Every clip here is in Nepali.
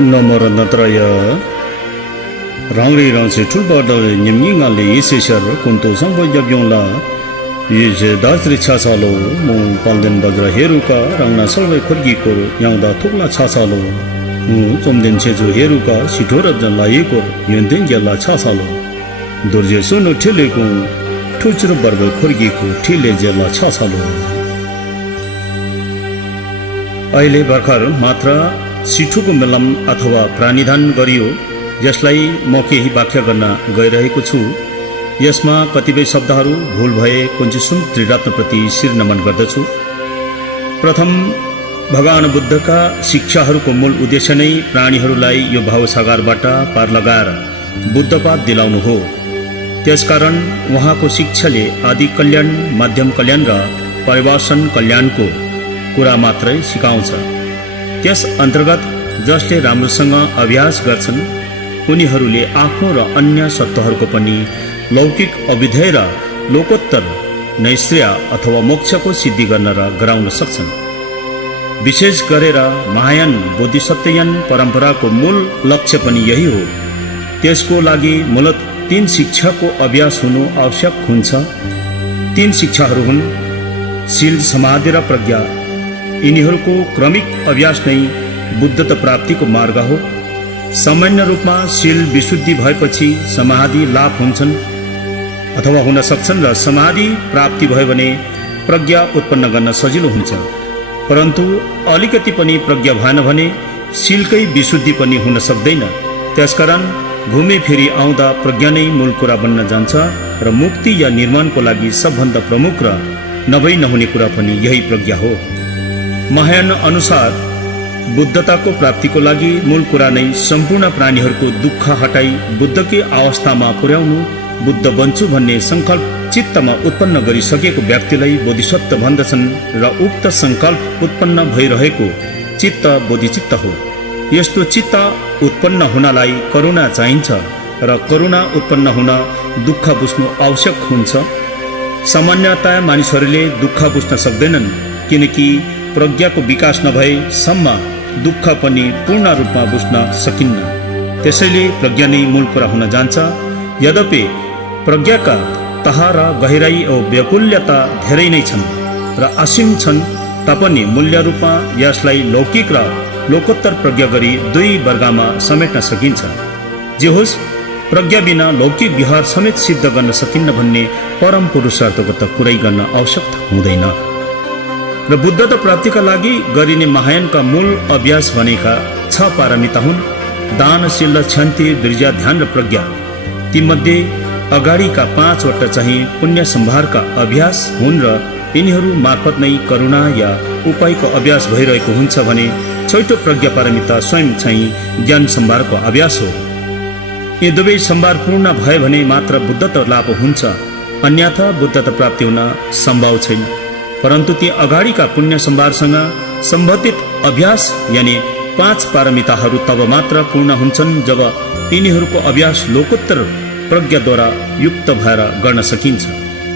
Nomor natraya Rangri rangsi tulpada nyamnyi ngali isishar kuntu sangpa yabyong la Yije dasri chasalo mung palden badra heruka rangna salve khurgi kor yangda thukla chasalo Zomden chezu heruka shitorabjan la yekor yönden gyala chasalo Dorje sunu tile kung tuchir barba khurgi ko tile gyala chasalo Aile barkhar matra सिठुको melam अथवा प्राणिधान गरियो जसलाई म केही व्याख्या गर्न गइरहेको छु यसमा कतिपय शब्दहरू भूल भए कुञ्चिसुम त्रिरत्नप्रति शिर नमन गर्दछु प्रथम भगवान बुद्धका शिक्षाहरूको मूल उद्देश्य नै प्राणीहरूलाई यो भावसागरबाट पार लगाएर बुद्धपाद दिलाउनु हो त्यसकारण उहाँको शिक्षाले आदि कल्याण मध्यम कल्याण र परिवर्तन कल्याणको कुरा मात्रै सिकाउँछ त्यस अन्तर्गत जसले राम्रोसँग अभ्यास गर्छन् उनीहरूले आफ्नो र अन्य सत्वहरूको पनि लौकिक अभ्युदय र लोकोत्तर नैश्रेय अथवा मोक्षको सिद्धि गर्न र गराउन सक्छन् विशेष गरेर महायान बोधिसत्वयान परम्पराको मूल लक्ष्य पनि यही हो त्यसको लागि मूलत 3 शिक्षाको अभ्यास हुनु आवश्यक हुन्छ 3 शिक्षाहरू हुन् शील समाधि र प्रज्ञा यिनीहरूको क्रमिक अभ्यास नै बुद्धता प्राप्तिको मार्ग हो सामान्य रूपमा शील विशुद्धि भएपछि समाधि लाभ हुन्छन् अथवा हुन सक्छन् र समाधि प्राप्ति भयो भने प्रज्ञा उत्पन्न गर्न सजिलो हुन्छ परन्तु अलिकति पनि प्रज्ञा भएन भने शीलकै विशुद्धि पनि हुन सक्दैन त्यसकारण घुमे फेरि आउँदा प्रज्ञा नै मूल कुरा बन्न जान्छ र मुक्ति या निर्माणको लागि सबभन्दा प्रमुख र नभई नहुने कुरा पनि यही प्रज्ञा हो महायान अनुसार बुद्धताको प्राप्तिको लागि मूल कुरा नै सम्पूर्ण प्राणीहरूको दुःख हटाई बुद्धकै अवस्थामा पुर्याउनु बुद्ध बन्छु भन्ने संकल्प चित्तमा उत्पन्न गरिसकेको व्यक्तिलाई बोधिसत्व भन्दछन् र उक्त संकल्प उत्पन्न भइरहेको चित्त बोधिचित्त हो यस्तो चित्त उत्पन्न हुनलाई करुणा चाहिन्छ र करुणा उत्पन्न हुन दुःख बुझ्नु आवश्यक हुन्छ सामान्यतया मानिसहरूले दुःख बुझ्न सक्दैनन् किनकि प्रज्ञाको विकास नभएसम्म दुःख पनि पूर्ण रूपमा बुझ्न सकिन्न त्यसैले प्रज्ञा नै मूल कुरा हुन जान्छ यद्यपि प्रज्ञाका तह र गहिराई औ व्याकुल्यता धेरै नै छन् र असीम छन् तापनि मूल्य रूपमा यसलाई लौकिक र लोकोत्तर प्रज्ञा गरी 2 वर्गमा समेट्न सकिन्छ जे होस् प्रज्ञा बिना लौकिक व्यवहार समेत सिद्ध गर्न सकिन्न भन्ने परम पुरुषार्थको त कुरै गर्न आवश्यकता हुँदैन र बुद्धता प्राप्तिका लागि गरिने महायानका मूल अभ्यास भनेका 6 पारमिता हुन् दान शील क्षन्ति वीर्य ध्यान र प्रज्ञा तीमध्ये अगाडिका 5 वटा चाहिँ पुण्य सम्भारका अभ्यास हुन् र यिनीहरू मार्फत नै करुणा या उपायको अभ्यास भइरहेको हुन्छ भने छैटौं प्रज्ञा पारमिता स्वयं चाहिँ ज्ञान सम्भारको अभ्यास हो यी दुवै सम्भार पूर्ण भए भने मात्र बुद्धता लाभ हुन्छ अन्यथा बुद्धता प्राप्ति हुन सम्भव छैन परन्तु ती अगाडिका पुण्य सम्भारसँग सम्बन्धित अभ्यास यानि 5 पारमिताहरू तब मात्र पूर्ण हुन्छन् जब यिनीहरूको अभ्यास लोकोत्तर प्रज्ञाद्वारा युक्त भएर गर्न सकिन्छ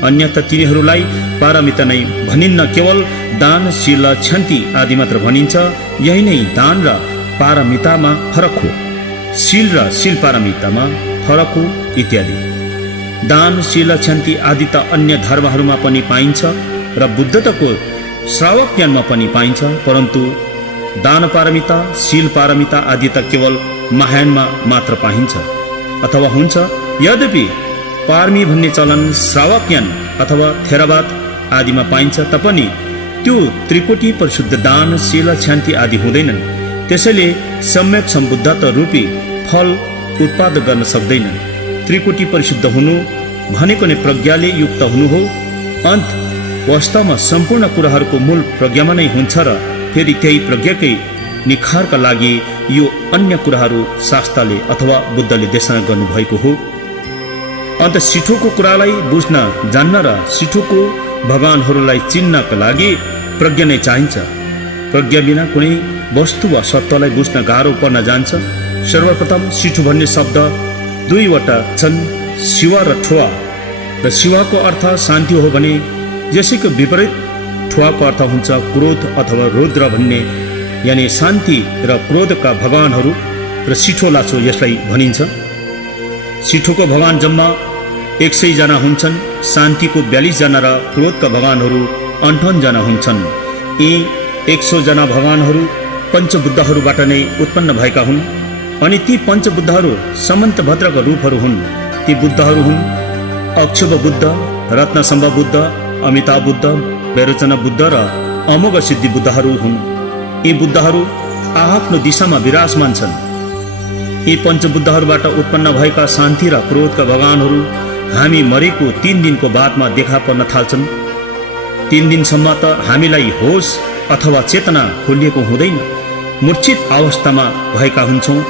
अन्यथा तिनीहरूलाई पारमिता नै भनिन्न केवल दान शील क्षन्ति आदि मात्र भनिन्छ यही नै दान र पारमितामा फरक हो शील र शील पारमितामा फरक हो इत्यादि दान शील क्षन्ति आदि त अन्य धर्महरूमा पनि पाइन्छ र बुद्धताको श्रावक ज्ञानमा पनि पाइन्छ परन्तु दान पारमिता शील पारमिता आदि त केवल महायानमा मात्र पाइन्छ अथवा हुन्छ यद्यपि पारमी भन्ने चलन श्रावक ज्ञान अथवा थेरावाद आदिमा पाइन्छ तपनि त्यो त्रिकोटी परिशुद्ध दान शील क्षन्ति आदि हुँदैनन् त्यसैले सम्यक सम्बुद्धता रूपी फल उत्पादन गर्न सक्दैनन् त्रिकोटी परिशुद्ध हुनु भनेको नै प्रज्ञाले युक्त हुनु हो अन्त वास्तवमा सम्पूर्ण कुराहरूको मूल प्रज्ञामा नै हुन्छ र फेरि त्यही प्रज्ञाकै निखारका लागि यो अन्य कुराहरू शास्त्रले अथवा बुद्धले देशना गर्नुभएको हो अन्त सिठोको कुरालाई बुझ्न जान्न र सिठोको भगवानहरूलाई चिन्नका लागि प्रज्ञा नै चाहिन्छ प्रज्ञा बिना कुनै वस्तु वा सत्वलाई बुझ्न गाह्रो पर्न जान्छ सर्वप्रथम सिठो भन्ने शब्द 2 वटा छन् शिवा र ठुवा र शिवाको अर्थ शान्ति हो भने यसैको विपरीत ठुवाको अर्थ हुन्छ क्रोध अथवा रुद्र भन्ने यानी शान्ति र क्रोधका भगवानहरू र सिठो लाछो यसलाई भनिन्छ। सिठोको भगवान जम्मा 100 जना हुन्छन्, शान्तिको 42 जना र क्रोधका भगवानहरू 58 जना हुन्छन्। यी 100 जना भगवानहरू पञ्चबुद्धहरूबाट नै उत्पन्न भएका हुन् अनि ती पञ्चबुद्धहरू समन्तभद्रका रूपहरू हुन्। ती बुद्धहरू हुन् अक्षोभ बुद्ध, रत्नसम्भ बुद्ध, अमिताभ बुद्ध, वैरोचन बुद्ध र अमोघ सिद्धि बुद्धहरू हुन्। यी बुद्धहरू आफ्नो दिशामा विराजमान छन्। यी पञ्चबुद्धहरूबाट उत्पन्न भएका शान्ति र क्रोधका भगवानहरू हामी मरेको 3 दिनको बादमा देखा पर्न थाल्छन्। 3 दिनसम्म त हामीलाई होस अथवा चेतना खोलिएको हुँदैन, मूर्छित अवस्थामा भएका हुन्छौँ।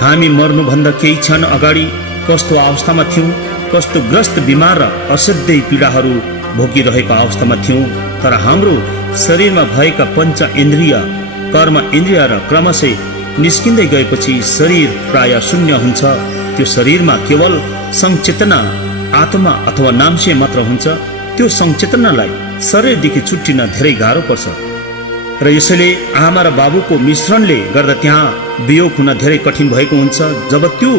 हामी मर्नुभन्दा केही क्षण अगाडि कस्तो अवस्थामा थियौँ, कस्तो ग्रस्त बिमार र असाध्यै पीडाहरू भोगिरहेको अवस्थामा थियौँ। तर हाम्रो शरीरमा भएका पञ्च इन्द्रिय, कर्म इन्द्रिय र क्रमशः निस्किँदै गएपछि शरीर प्राय शून्य हुन्छ। त्यो शरीरमा केवल संचेतना, आत्मा अथवा नामसे मात्र हुन्छ। त्यो संचेतनालाई शरीरदेखि छुट्टिन धेरै गाह्रो पर्छ र यसैले आमा र बाबुको मिश्रणले गर्दा त्यहाँ वियोग हुन धेरै कठिन भएको हुन्छ। जब त्यो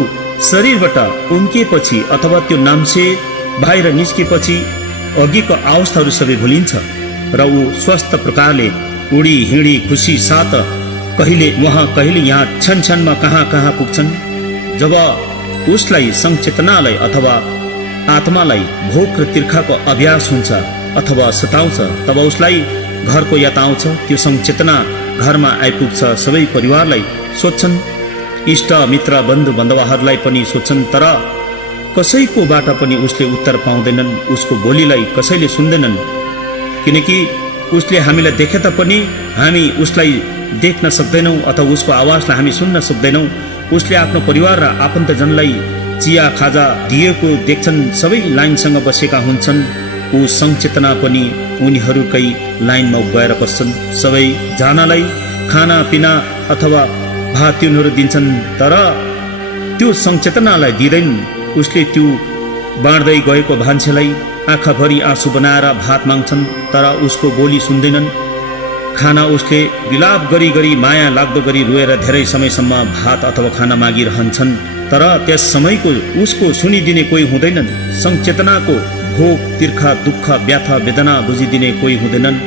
शरीरबाट उम्किएपछि अथवा त्यो नामसे बाहिर निस्किएपछि अघिको अवस्थाहरू सबै भुलिन्छ र ऊ स्वस्थ प्रकारले उडी हिँडी खुसी साथ कहिले वहाँ कहिले यहाँ क्षण क्षणमा कहाँ कहाँ पुग्छन्। जब उसलाई संचेतनालाई अथवा आत्मालाई भोक र तिर्खाको अभ्यास हुन्छ अथवा सताउँछ, तब उसलाई घरको याद आउँछ। त्यो संचेतना घरमा आइपुग्छ। सबै परिवारलाई सोध्छन्, इष्ट मित्र बन्धु बान्धवहरूलाई पनि सोध्छन्, तर कसैकोबाट पनि उसले उत्तर पाउँदैनन्। उसको बोलीलाई कसैले सुन्दैनन्, किनकि उसले हामीलाई देखे तापनि हामी उसलाई देख्न सक्दैनौँ अथवा उसको आवाजलाई हामी सुन्न सक्दैनौँ। उसले आफ्नो परिवार र आफन्तजनलाई चिया खाजा दिएको देख्छन्, सबै लाइनसँग बसेका हुन्छन्। ऊ संचेतना पनि उनीहरूकै लाइनमा गएर बस्छन्। सबै जनालाई खाना पिना अथवा भात तिउनहरू दिन्छन्, तर त्यो संचेतनालाई दिँदैनन्। उसले त्यो बाँड्दै गएको मान्छेलाई आँखाभरि आँसु बनाएर भात माग्छन्, तर उसको बोली सुन्दैनन्। खाना उसले विलाप गरी गरी माया लाग्दो गरी रोएर धेरै समयसम्म भात अथवा खाना मागिरहन्छन्, तर त्यस समयको उसको सुनिदिने कोही हुँदैनन्। संचेतनाको भोग तिर्खा दुःख व्यथा वेदना बुझिदिने कोही हुँदैनन्,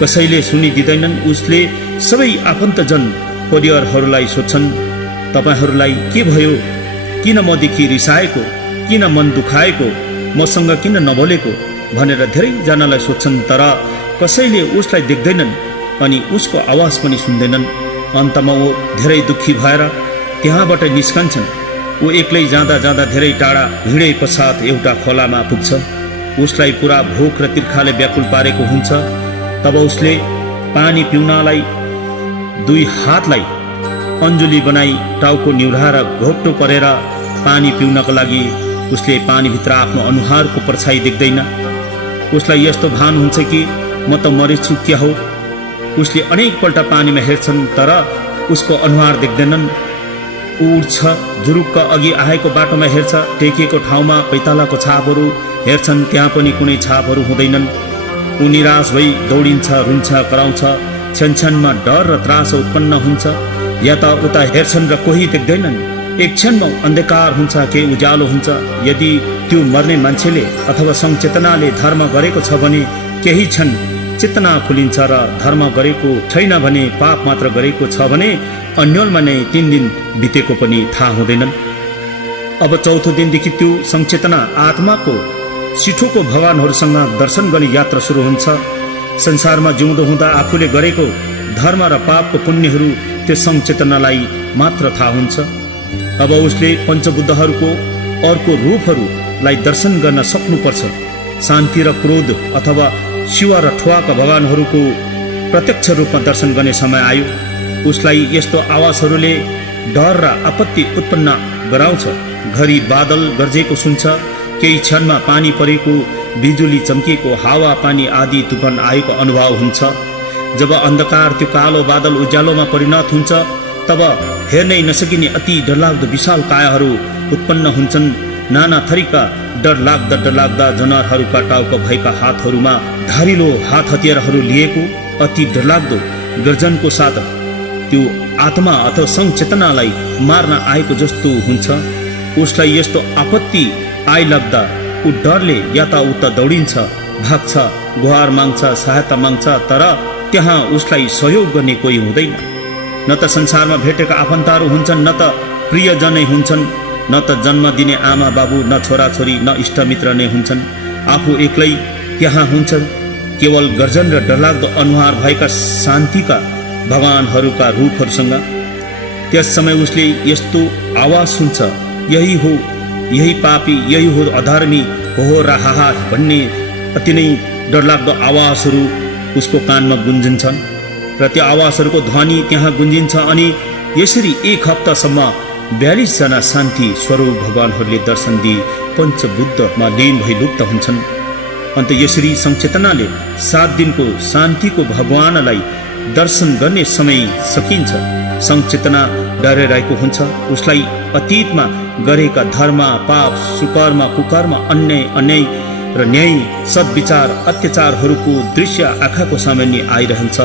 कसैले सुनिदिँदैनन्। उसले सबै आफन्तजन परिवारहरूलाई सोध्छन्, तपाईँहरूलाई के भयो, किन मदेखि रिसाएको, किन मन दुखाएको, मसँग किन नबोलेको भनेर धेरैजनालाई सोध्छन्, तर कसैले उसलाई देख्दैनन् अनि उसको आवाज पनि सुन्दैनन्। अन्तमा ऊ धेरै दुःखी भएर त्यहाँबाट निस्कन्छन्। ऊ एक्लै जाँदा जाँदा धेरै टाढा हिँडे पश्चात एउटा खोलामा पुग्छ। उसलाई पुरा भोक र तिर्खाले व्याकुल पारेको हुन्छ। तब उसले पानी पिउनलाई 2 हातलाई अन्जुली बनाई टाउको निहुराएर घोप्टो परेर पानी पिउनको लागि उसले पानीभित्र आफ्नो अनुहारको परछाई देख्दैन। उसलाई यस्तो भान हुन्छ कि म त मरेछु क्या हो। उसले अनेकपल्ट पानीमा हेर्छन्, तर उसको अनुहार देख्दैनन्। उड्छ, जुरुक्क अघि आएको बाटोमा हेर्छ, टेकिएको ठाउँमा पैतालाको छापहरू हेर्छन्, त्यहाँ पनि कुनै छापहरू हुँदैनन्। ऊ निराश भई दौडिन्छ, रुन्छ, कराउँछ। क्षणक्षणमा डर र त्रास उत्पन्न हुन्छ। यता उता हेर्छन् र कोही देख्दैनन्। एक क्षणमा अन्धकार हुन्छ कि उज्यालो हुन्छ। यदि त्यो मर्ने मान्छेले अथवा संचेतनाले धर्म गरेको छ भने केही क्षण चेतना खुलिन्छ र धर्म गरेको छैन भने, पाप मात्र गरेको छ भने अन्यलमा नै 3 दिन बितेको पनि थाहा हुँदैनन्। अब चौथो दिनदेखि त्यो संचेतना आत्माको सिठोको भगवानहरूसँग दर्शन गर्ने यात्रा सुरु हुन्छ। संसारमा जिउँदो हुँदा आफूले गरेको धर्म र पापको पुण्यहरू त्यो संचेतनालाई मात्र थाहा हुन्छ। अब उसले पञ्चबुद्धहरूको अर्को रूपहरूलाई दर्शन गर्न सक्नुपर्छ। शान्ति र क्रोध अथवा शिव र ठुवाका भगवानहरूको प्रत्यक्ष रूपमा दर्शन गर्ने समय आयो। उसलाई यस्तो आवाजहरूले डर र आपत्ति उत्पन्न गराउँछ। घरि बादल गर्जेको सुन्छ, केही क्षणमा पानी परेको, बिजुली चम्किएको, हावा पानी आदि तुफान आएको अनुभव हुन्छ। जब अन्धकार त्यो कालो बादल उज्यालोमा परिणत हुन्छ, तब हेर्नै नसकिने अति डरलाग्दो विशाल कायाहरू उत्पन्न हुन्छन्। नाना थरीका डरलाग्दा जनावरहरूका टाउका भएका हातहरूमा धारिलो हात हतियारहरू लिएको अति डरलाग्दो गर्जनको साथ त्यो आत्मा अथवा सङ्चेतनालाई मार्न आएको जस्तो हुन्छ। उसलाई यस्तो आपत्ति आइलाग्दा ऊ डरले यताउता दौडिन्छ, भाग्छ, गुहार माग्छ, सहायता माग्छ, तर त्यहाँ उसलाई सहयोग गर्ने कोही हुँदैन। न त संसारमा भेटेका आफन्तहरू हुन्छन्, न त प्रियजनै हुन्छन्, न त जन्म दिने आमा बाबु, न छोराछोरी, न इष्टमित्र नै हुन्छन्। आफू एक्लै त्यहाँ हुन्छ, केवल गर्जन र डरलाग्दो अनुहार भएका शान्तिका भगवानहरूका रूपहरूसँग। त्यस समय उसले यस्तो आवाज सुन्छ, यही हो, यही पापी, यही हो अधर्मी, हो र हाहा भन्ने अति नै डरलाग्दो आवाजहरू उसको कानमा गुन्जिन्छन् र त्यो आवाजहरूको ध्वनि त्यहाँ गुन्जिन्छ। अनि यसरी एक हप्तासम्म 42 जना शान्ति स्वरूप भगवानहरूले दर्शन दिई पञ्चबुद्धमा लीन भई लुप्त हुन्छन्। अन्त यसरी सङ्चेतनाले 7 दिनको शान्तिको भगवानलाई दर्शन गर्ने समय सकिन्छ। सङ्चेतना डराइरहेको हुन्छ, उसलाई अतीतमा गरेका धर्म, पाप, सुकर्म, कुकर्म, अन्याय र न्याय, सद्विचार, अत्याचारहरूको दृश्य आँखाको सामान्य आइरहन्छ।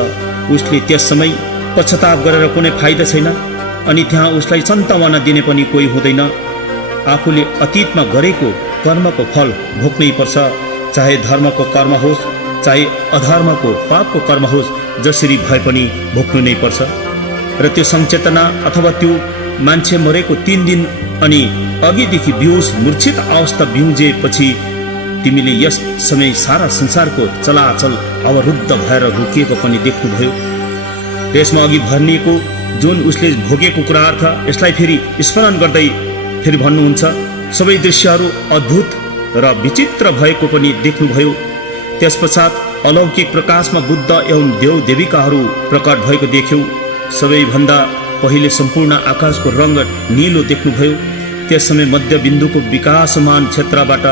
उसले त्यस समय पश्चाताप गरेर कुनै फाइदा छैन, अनि त्यहाँ उसलाई सन्तावना दिने पनि कोही हुँदैन। आफूले अतीतमा गरेको कर्मको फल भोग्नै पर्छ, चाहे धर्मको कर्म होस्, चाहे अधर्मको पापको कर्म होस्, जसरी भए पनि भोग्नु नै पर्छ। र त्यो सङ्चेतना अथवा त्यो मान्छे मरेको 3 दिन अनि अघिदेखि बेहोस मूर्छित अवस्था बिउजेपछि तिमीले यस समय सारा संसारको चलाचल अवरुद्ध भएर रोकिएको पनि देख्नुभयो। त्यसमा अघि भनिएको जुन उसले भोगेको कुराहरू छ, यसलाई फेरि स्मरण गर्दै फेरि भन्नुहुन्छ, सबै दृश्यहरू अद्भुत र विचित्र भएको पनि देख्नुभयो। त्यसपश्चात अलौकिक प्रकाशमा बुद्ध एवं देव देविकाहरू प्रकट भएको देख्यौ। सबैभन्दा पहिले सम्पूर्ण आकाशको रङ्ग नीलो देख्नुभयो। त्यस समय मध्यबिन्दुको विकासमान क्षेत्रबाट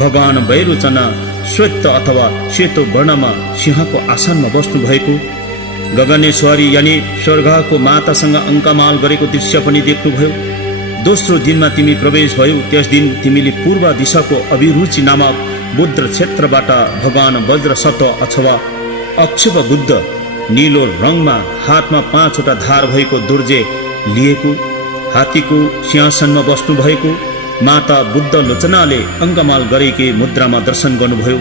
भगवान वैरोचना श्वेत अथवा सेतो वर्णमा सिंहको आसनमा बस्नु भएको, गगनेश्वरी यानि स्वर्गको मातासँग अङ्कमाल गरेको दृश्य पनि देख्नुभयो। दोस्रो दिनमा तिमी प्रवेश भयो। त्यस दिन तिमीले पूर्व दिशाको अभिरुचि नामक बुद्ध क्षेत्रबाट भगवान वज्र सत्व अथवा अक्षुभ बुद्ध नीलो रङमा हातमा 5वटा धार भएको दुर्जे लिएको, हात्तीको सिंहासनमा बस्नु भएको माता बुद्ध लोचनाले अङ्कमाल गरेकी मुद्रामा दर्शन गर्नुभयो।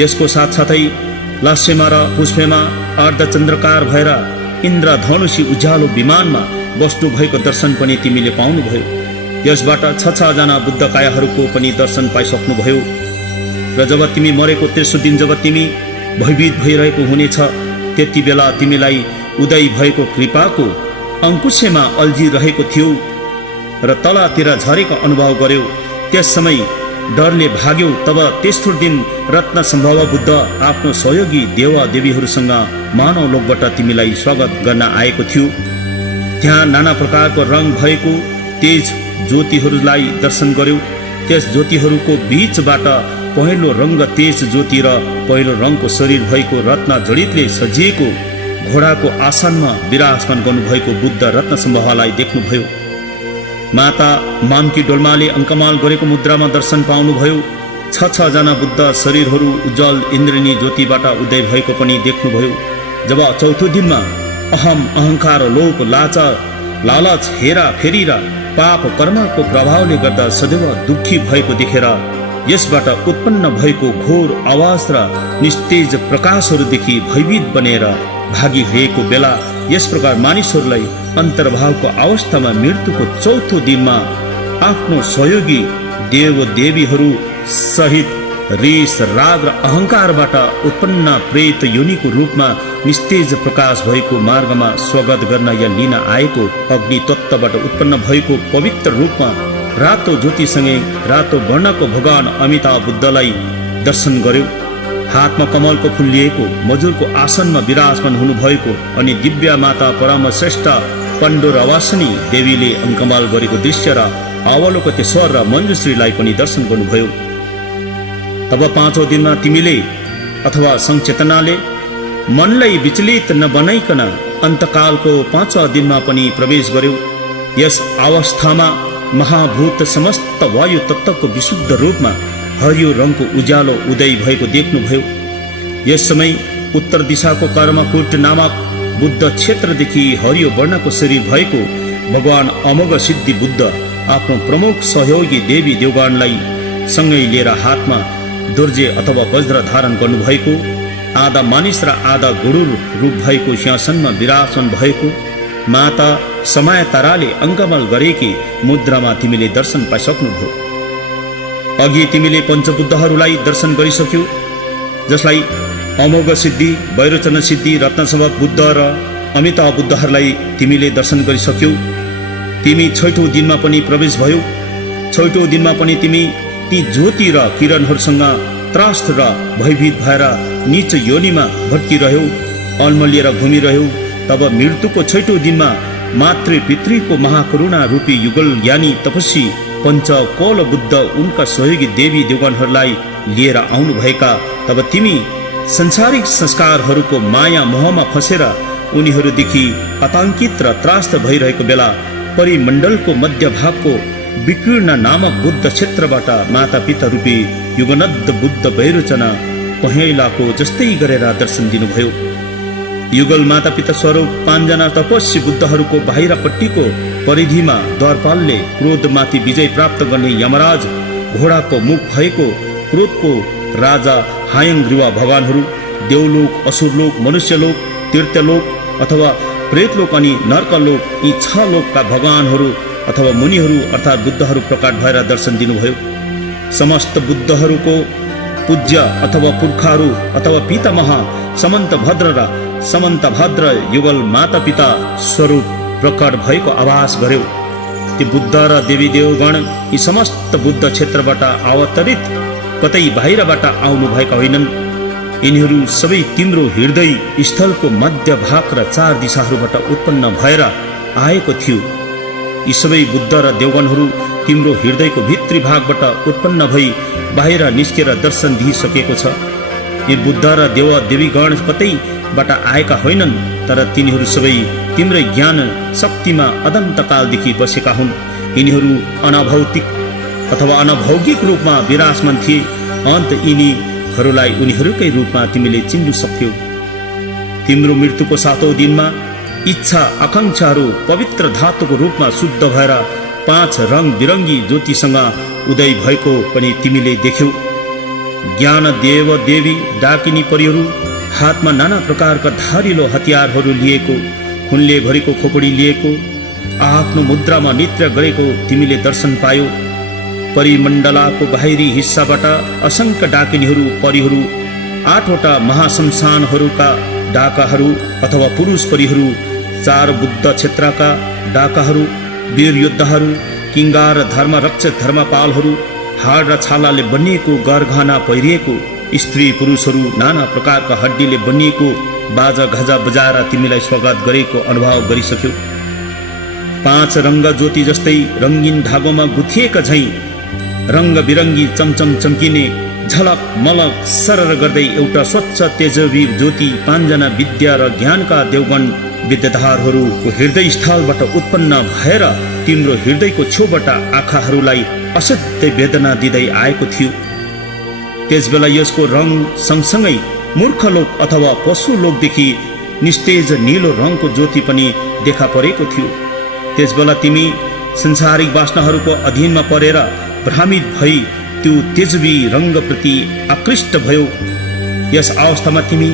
यसको साथसाथै लास्यमा र पुष्पेमा अर्धचन्द्रकार भएर इन्द्रधनुषी उज्यालो विमानमा बस्नु भएको दर्शन पनि तिमीले पाउनुभयो। यसबाट 6 जना बुद्धकायहरूको पनि दर्शन पाइसक्नुभयो। र जब तिमी मरेको तेस्रो दिन जब तिमी भयभीत भइरहेको हुनेछ, त्यति बेला तिमीलाई उदय भएको कृपाको अङ्कुशमा अल्झिरहेको थियो र तलतिर झरेको अनुभव गर्यौ। त्यस समय डरले भाग्यौ। तब तेस्रो दिन रत्न सम्भव बुद्ध आफ्नो सहयोगी देवा देवीहरूसँग मानव लोकबाट तिमीलाई स्वागत गर्न आएको थियो। त्यहाँ नाना प्रकारको रङ भएको तेज ज्योतिहरूलाई दर्शन गर्यौ। त्यस ज्योतिहरूको बीचबाट पहेँलो रङ्ग तेज ज्योति र पहेँलो रङको शरीर भएको रत्न जडितले सजिएको घोडाको आसनमा विराजमान गर्नुभएको बुद्ध रत्न सम्भवलाई देख्नुभयो। माता मामकी डोल्माले अङ्कमाल गरेको मुद्रामा दर्शन पाउनुभयो। 6 जना बुद्ध शरीरहरू उज्जवल इन्द्रिणी ज्योतिबाट उदय भएको पनि देख्नुभयो। जब चौथो दिनमा अहम, अहङ्कार, लोभ, लालच, हेरा फेरी र पाप कर्मको प्रभावले गर्दा सदैव दुःखी भएको देखेर यसबाट उत्पन्न भएको घोर आवाज र निस्तेज प्रकाशहरूदेखि भयभीत बनेर भागिरहेको बेला यस प्रकार मानिसहरूलाई अन्तर्भावको अवस्थामा मृत्युको चौथो दिनमा आफ्नो सहयोगी देव देवीहरू सहित रिस, राग र अहङ्कारबाट उत्पन्न प्रेत योनिको रूपमा निस्तेज प्रकाश भएको मार्गमा स्वागत गर्न या लिन आएको अग्नि तत्त्वबाट उत्पन्न भएको पवित्र रूपमा रातो ज्योतिसँगै रातो वर्णको भगवान अमिताभ बुद्धलाई दर्शन गर्यो। हातमा कमलको फुल लिएको मजुरको आसनमा विराजमान हुनुभएको अनि दिव्य माता परम श्रेष्ठ पण्डोरवासिनी देवीले अङ्कमाल गरेको दृश्य र अवलोकतेश्वर र मञ्जुश्रीलाई पनि दर्शन गर्नुभयो। तब 5औं दिनमा तिमीले अथवा सङ्चेतनाले मनलाई विचलित नबनाइकन अन्तकालको 5औं दिनमा पनि प्रवेश गर्यो। यस अवस्थामा महाभूत समस्त वायु तत्त्वको विशुद्ध रूपमा हरियो रङको उज्यालो उदय भएको देख्नुभयो। यस समय उत्तर दिशाको कर्मकुट नामक बुद्ध क्षेत्रदेखि हरियो वर्णको शरीर भएको भगवान अमोघ सिद्धि बुद्ध आफ्नो प्रमुख सहयोगी देवी देवगणलाई सँगै लिएर हातमा दुर्जे अथवा वज्र धारण गर्नुभएको, आधा मानिस र आधा गरुड रूप भएको सिंहासनमा विराजमान भएको माता समय ताराले अङ्कमल गरेकी मुद्रामा तिमीले दर्शन पाइसक्नुभयो। अघि तिमीले पञ्चबुद्धहरूलाई दर्शन गरिसक्यौ, जसलाई अमोघ सिद्धि, वैरोचन सिद्धि, रत्नसम्भव बुद्ध र अमिताभ बुद्धहरूलाई तिमीले दर्शन गरिसक्यौ। तिमी छैठौँ दिनमा पनि प्रवेश भयौ। छैठौँ दिनमा पनि तिमी ती ज्योति र किरणहरूसँग त्रस्त र भयभीत भएर नीच योनिमा भट्किरह्यौ, अल्मलिएर घुमिरह्यौ। तब मृत्युको छैठौँ दिनमा मातृ पितृको महाकरुणा रूपी युगल ज्ञानी तपस्वी पञ्चकौल बुद्ध उनका सहयोगी देवी देवगणहरूलाई लिएर आउनुभएका। तब तिमी संसारिक संस्कारहरूको माया मोहमा फसेर उनीहरूदेखि आतंकित र त्रास्त भइरहेको बेला परिमण्डलको मध्यभागको विकीर्ण नामक बुद्ध क्षेत्रबाट माता पिता रूपी युगनद्ध बुद्ध वैरोचन पहेँलाको जस्तै गरेर दर्शन दिनुभयो। युगल माता पिता स्वरूप 5 जना तपस्वी बुद्धहरूको बाहिरपट्टिको परिधिमा द्वारपालले क्रोधमाथि विजय प्राप्त गर्ने यमराज घोडाको मुख भएको क्रोधको राजा हायङ्ग्रीवा भगवानहरू, देवलोक, असुरलोक, मनुष्यलोक, तीर्थलोक अथवा प्रेतलोक अनि नर्कलोक, यी 6 लोकका भगवानहरू अथवा मुनिहरू अर्थात् बुद्धहरू प्रकट भएर दर्शन दिनुभयो। समस्त बुद्धहरूको पूज्य अथवा पुर्खाहरू अथवा पितामह समन्तभद्र र समन्तभद्र युगल माता पिता स्वरूप प्रकट भएको आभास गर्यो। ती बुद्ध र देवी देवगण यी समस्त बुद्ध क्षेत्रबाट अवतरित कतै बाहिरबाट आउनु भएका होइनन्। यिनीहरू सबै तिम्रो हृदय स्थलको मध्य भाग र 4 दिशाहरूबाट उत्पन्न भएर आएको थियो। यी सबै बुद्ध र देवगणहरू तिम्रो हृदयको भित्री भागबाट उत्पन्न भई बाहिर निस्केर दर्शन दिइसकेको छ। यी बुद्ध र देव देवीगण कतैबाट आएका होइनन्, तर तिनीहरू सबै तिम्रै ज्ञान शक्तिमा अनन्तकालदेखि बसेका हुन्। यिनीहरू अनाभौतिक अथवा अनभौगिक रूपमा विराजमान थिए। अन्त यिनीहरूलाई उनीहरूकै रूपमा तिमीले चिन्नु सक्थ्यौ। तिम्रो मृत्युको 7औं दिनमा इच्छा आकाङ्क्षाहरू पवित्र धातुको रूपमा शुद्ध भएर 5 रङ बिरङ्गी ज्योतिसँग उदय भएको पनि तिमीले देख्यौ। ज्ञान देव देवी डाकिनी परिहरू हातमा नाना प्रकारका धारिलो हतियारहरू लिएको, खुनले भरेको खोपडी लिएको, आफ्नो मुद्रामा नृत्य गरेको तिमीले दर्शन पायौ। परिमण्डलाको बाहिरी हिस्साबाट असङ्ख्य डाकिनीहरू परिहरू, 8वटा महाशमशानहरूका डाकाहरू अथवा पुरुष परिहरू, 4 बुद्ध क्षेत्रका डाकाहरू, वीर योद्धाहरू, किङ्गार धर्मरक्षक धर्मपालहरू, हाड र छालाले बनिएको गरगहना पहिरिएको स्त्री पुरुषहरू, नाना प्रकारका हड्डीले बनिएको बाजा घाजा बजाएर तिमीलाई स्वागत गरेको अनुभव गरिसक्यौ। 5 रङ्ग ज्योति जस्तै रङ्गीन धागोमा गुथिएका झैँ रङ्ग बिरङ्गी चमचम चम्किने झलक मलक सरर गर्दै एउटा स्वच्छ तेजवी ज्योति 5 जना विद्या र ज्ञानका देवगण विद्याधरहरूको हृदय स्थलबाट उत्पन्न भएर तिम्रो हृदयको छेउबाट आँखाहरूलाई असाध्य वेदना दिँदै आएको थियो। त्यसबेला यसको रङ सँगसँगै मूर्खलोक अथवा पशुलोकदेखि निस्तेज नीलो रङको ज्योति पनि देखा परेको थियो। त्यसबेला तिमी संसारिक वासनाहरूको अधीनमा परेर भ्रमित भई त्यो तेजवी रङ्गप्रति आकृष्ट भयो। यस अवस्थामा तिमी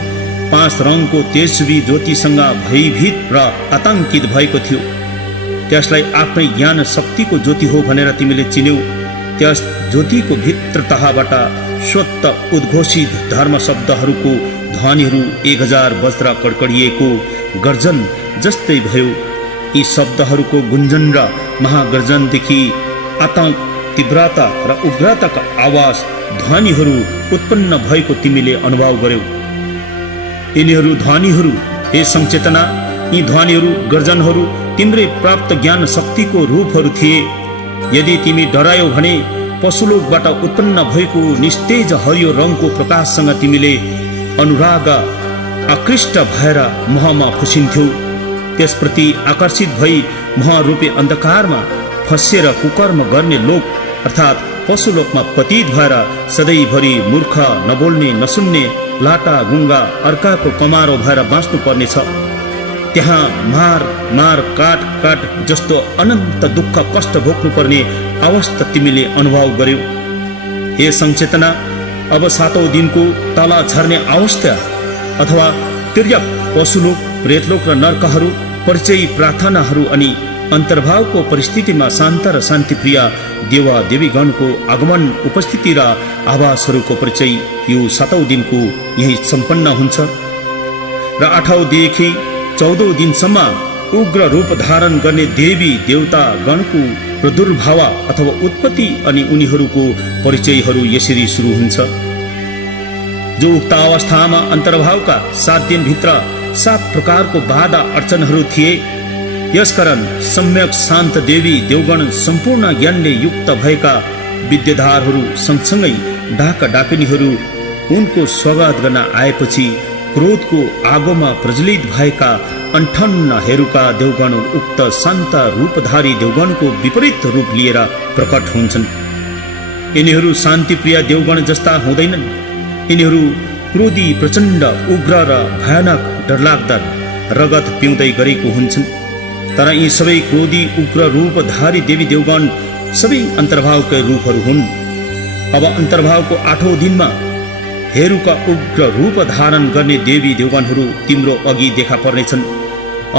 5 रङको तेजवी ज्योतिसँग भयभीत र आतंकित भएको थियो। त्यसलाई आफ्नै ज्ञान शक्तिको ज्योति हो भनेर तिमीले चिन्यौ। त्यस ज्योतिको भित्र तहबाट स्वत उद्घोषित धर्म शब्दहरूको ध्वनिहरू 1000 वज्र कड्कडिएको गर्जन जस्तै भयो। यी शब्दहरूको गुन्जन र महागर्जनदेखि आतंक, तीव्रता र उग्रताका आवाज ध्वनिहरू उत्पन्न भएको तिमीले अनुभव गर्यौ। यिनीहरू ध्वनिहरू, हे संचेतना, यी ध्वनिहरू गर्जनहरू तिम्रै प्राप्त ज्ञान शक्तिको रूपहरू थिए। यदि तिमी डरायौ भने पशुलोकबाट उत्पन्न भएको निस्तेज हरियो रङको प्रकाशसँग तिमीले अनुराग आकृष्ट भएर मोहमा फसिन्थ्यौ। त्यसप्रति आकर्षित भई मोहरूपी अन्धकारमा फसिएर कुकर्म गर्ने लोक अर्थात् पशुलोकमा पतित भएर सधैँभरि मूर्ख, नबोल्ने, नसुन्ने, लाटा गुङ्गा, अर्काको कमारो भएर बाँच्नु पर्नेछ। त्यहाँ मार मार काट काट जस्तो अनन्त दुःख कष्ट भोग्नुपर्ने अवस्था तिमीले अनुभव गर्यौ। हे सङ्चेतना, अब 7औं दिनको तल झर्ने अवस्था अथवा तिर्यक, पशुलोक, प्रेतलोक र नर्कहरू, परिचय प्रार्थनाहरू अनि अन्तर्भावको परिस्थितिमा शान्त र शान्तिप्रिय देवा देवीगणको आगमन, उपस्थिति र आवासहरूको परिचय यो 7औं दिनको यही सम्पन्न हुन्छ र 8औं देखि 14औं दिनसम्म उग्र रूप धारण गर्ने देवी देवता गणको प्रादुर्भाव अथवा उत्पत्ति अनि उनीहरूको परिचयहरू यसरी सुरु हुन्छ। जो उक्त अवस्थामा अन्तर्भावका 7 दिनभित्र 7 प्रकारको बाधा अडचनहरू थिए, यसकारण सम्यक शान्त देवी देवगण सम्पूर्ण ज्ञानले युक्त भएका विद्याधरहरू सँगसँगै डाका डाकिनीहरू उनको स्वागत गर्न आएपछि क्रोधको आगोमा प्रज्वलित भएका 58 हेरुका देवगण उक्त शान्त रूपधारी देवगणको विपरीत रूप लिएर प्रकट हुन्छन्। यिनीहरू शान्तिप्रिय देवगण जस्ता हुँदैनन्। यिनीहरू क्रोधी, प्रचण्ड, उग्र र भयानक डरलाग्दा रगत पिउँदै गरेको हुन्छन्। तर यी सबै क्रोधी, उग्र रूपधारी देवी देवगण सबै अन्तर्भावका रूपहरू हुन्। अब अन्तर्भावको 8औं दिनमा हेरुका उग्र रूप धारण गर्ने देवी देवगणहरू तिम्रो अघि देखा पर्नेछन्।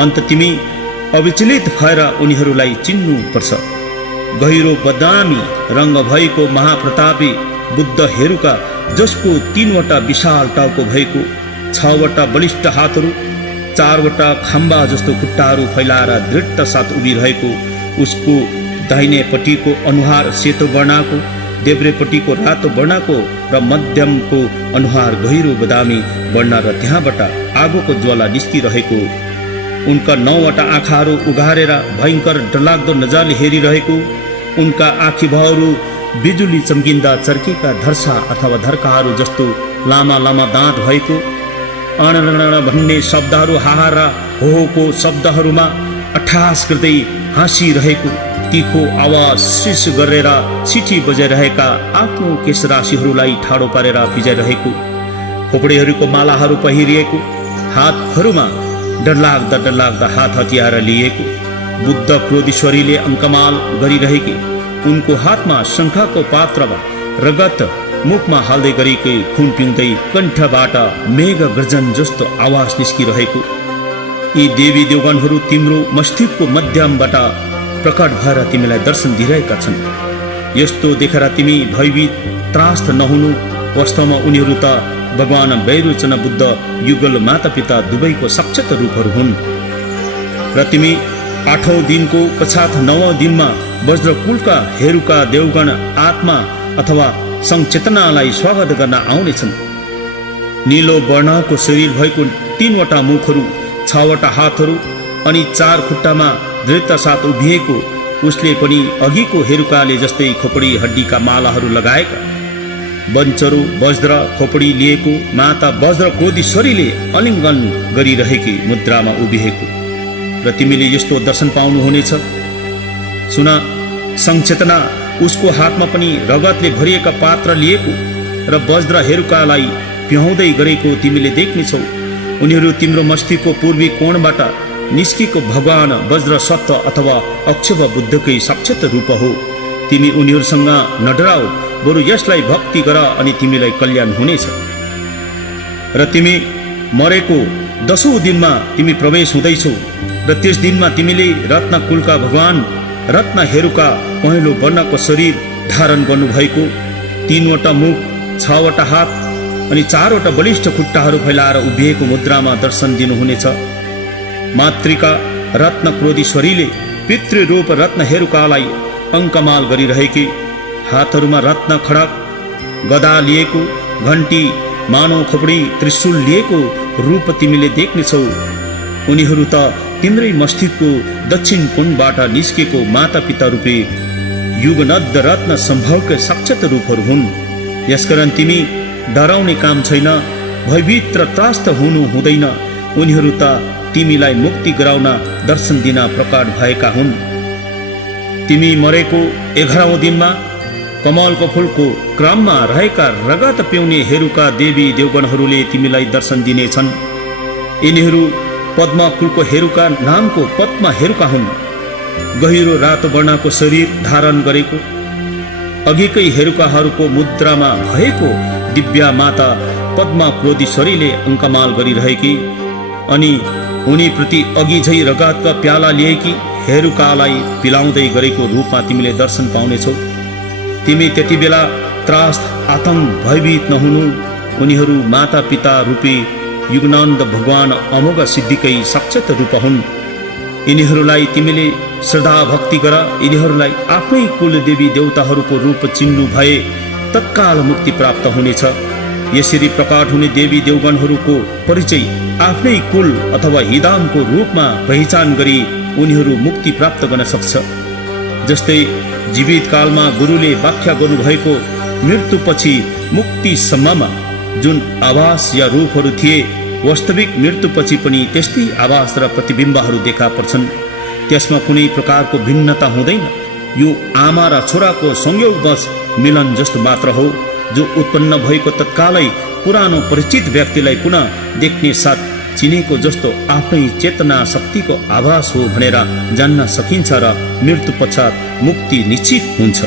अन्त तिमी अविचलित भएर उनीहरूलाई चिन्नु पर्छ। गहिरो बदामी रङ्ग भएको महाप्रतापी बुद्ध हेरुका, जसको 3वटा विशाल टाउको भएको, 6वटा बलिष्ठ हातहरू, 4वटा खम्बा जस्तो खुट्टाहरू फैलाएर दृढता साथ उभिरहेको, उसको दाहिनेपट्टिको अनुहार सेतो वर्णको, देब्रेपट्टिको रातो वर्णको र मध्यमको अनुहार गहिरो बदामी वर्ण र त्यहाँबाट आगोको ज्वाला निस्किरहेको, उनका 9वटा आँखाहरू उघारेर भयङ्कर डरलाग्दो नजरले हेरिरहेको, उनका आँखी भावहरू बिजुली चम्किँदा चर्केका धर्सा अथवा धर्काहरू जस्तो लामा लामा दाँत भएको, अणरण भन्ने शब्दहरू हाहा र होको शब्दहरूमा अट्ठास गर्दै हाँसिरहेको, तीखो आवाज शीर्ष गरेर सिटी बजाइरहेका आफ्नो केशराशिहरूलाई ठाडो पारेर फिजाइरहेको, खोपडीहरूको मालाहरू पहिरिएको, हातहरूमा डरलाग्दा डरलाग्दा हात हतियार लिएको, बुद्ध क्रोधीश्वरीले अङ्कमाल गरिरहेकी, उनको हातमा शङ्खको पात्रमा रगत मुखमा हाल्दै गरेकै खुन पिउँदै कण्ठबाट मेघ गर्जन जस्तो आवाज निस्किरहेको, यी देवी देवगणहरू तिम्रो मस्तिष्कको मध्यमबाट प्रकट भएर तिमीलाई दर्शन दिइरहेका छन्। यस्तो देखेर तिमी भयभीत त्रास्त नहुनु। वास्तवमा उनीहरू त भगवान वैरोचन बुद्ध युगल मातापिता दुवैको साक्षात रूपहरू हुन्। र तिमी 8औं दिनको पश्चात 9औं दिनमा वज्रकुलका हेरुका देवगण आत्मा अथवा संचेतनालाई स्वागत गर्न आउनेछन्। नीलो वर्णको शरीर भएको 3वटा मुखहरू, 6वटा हातहरू अनि 4 खुट्टामा दृढता साथ उभिएको, उसले पनि अघिको हेरुकाले जस्तै खोपडी हड्डीका मालाहरू लगाएका, बन्चरो वज्र खोपडी लिएको माता वज्र क्रोधीश्वरीले अलिङ्गन गरिरहेकी मुद्रामा उभिएको र तिमीले यस्तो दर्शन पाउनुहुनेछ। सुन संचेतना, उसको हातमा पनि रगतले भरिएका पात्र लिएको र वज्र हेरुकालाई पिहाउँदै गरेको तिमीले देख्नेछौ। उनीहरू तिम्रो मस्तिष्कको पूर्वी कोणबाट निस्केको भगवान वज्र सत्व अथवा अक्षव बुद्धकै साक्षात रूप हो। तिमी उनीहरूसँग नडराऊ, बरु यसलाई भक्ति गर अनि तिमीलाई कल्याण हुनेछ। र तिमी मरेको 10औं दिनमा तिमी प्रवेश हुँदैछौ र त्यस दिनमा तिमीले रत्न कुलका भगवान रत्न हेरुका पहेँलो वर्णको शरीर धारण गर्नुभएको, 3वटा मुख, 6वटा हात अनि 4वटा बलिष्ठ खुट्टाहरू फैलाएर उभिएको मुद्रामा दर्शन दिनुहुनेछ। मातृका रत्न क्रोधीश्वरीले पितृरूप रत्न हेरुकालाई अङ्कमाल गरिरहेकी, हातहरूमा रत्न खडक गदा लिएको, घन्टी, मानव खोपडी, त्रिशूल लिएको रूप तिमीले देख्नेछौ। उनीहरू त तिम्रै मस्तिष्कको दक्षिण कोणबाट निस्केको माता पिता रूपी युगनद्ध रत्न सम्भवका साक्षात रूपहरू हुन्। यसकारण तिमी डराउने काम छैन, भयभीत र त्रास्त हुनु हुँदैन। उनीहरू त तिमीलाई मुक्ति गराउन दर्शन दिन प्रकट भएका हुन्। तिमी मरेको 11औं दिनमा कमलको फूलको क्रममा रहेका रगत पिउने हेरुका देवी देवगणहरूले तिमीलाई दर्शन दिनेछन्। यिनीहरू पद्म कुलको हेरुका नामको पद्म हेरुका हुन्। गहिरो रातो वर्णको शरीर धारण गरेको, अघिकै हेरुकाहरूको मुद्रामा भएको दिव्या माता पद्मा क्रोधीश्वरीले अङ्कमाल गरिरहेकी अनि उनीप्रति अघि झै रगतका प्याला लिएकी हेरुकालाई पिलाउँदै गरेको रूपमा तिमीले दर्शन पाउनेछौ। तिमी त्यति बेला त्रास आतङ्क भयभीत नहुनु। उनीहरू माता पिता रूपी युगनन्द भगवान अमोघ सिद्धिकै साक्षात रूप हुन्। यिनीहरूलाई तिमीले श्रद्धा भक्ति गर। यिनीहरूलाई आफ्नै कुल देवी देवताहरूको रूप चिन्नु भए तत्काल मुक्ति प्राप्त हुनेछ। यसरी प्रकट हुने देवी देवगणहरूको परिचय आफ्नै कुल अथवा हिदामको रूपमा पहिचान गरी उनीहरू मुक्ति प्राप्त गर्न सक्छ। जस्तै जीवित कालमा गुरुले व्याख्या गर्नुभएको मृत्युपछि मुक्तिसम्ममा जुन आभास या रूपहरू थिए, वास्तविक मृत्युपछि पनि त्यस्तै आभास र प्रतिबिम्बहरू देखा पर्छन्। त्यसमा कुनै प्रकारको भिन्नता हुँदैन। यो आमा र छोराको संयोगवश मिलन जस्तो मात्र हो, जो उत्पन्न भएको तत्कालै पुरानो परिचित व्यक्तिलाई पुनः देख्ने साथ चिनेको जस्तो आफ्नै चेतना शक्तिको आभास हो भनेर जान्न सकिन्छ र मृत्यु पश्चात मुक्ति निश्चित हुन्छ।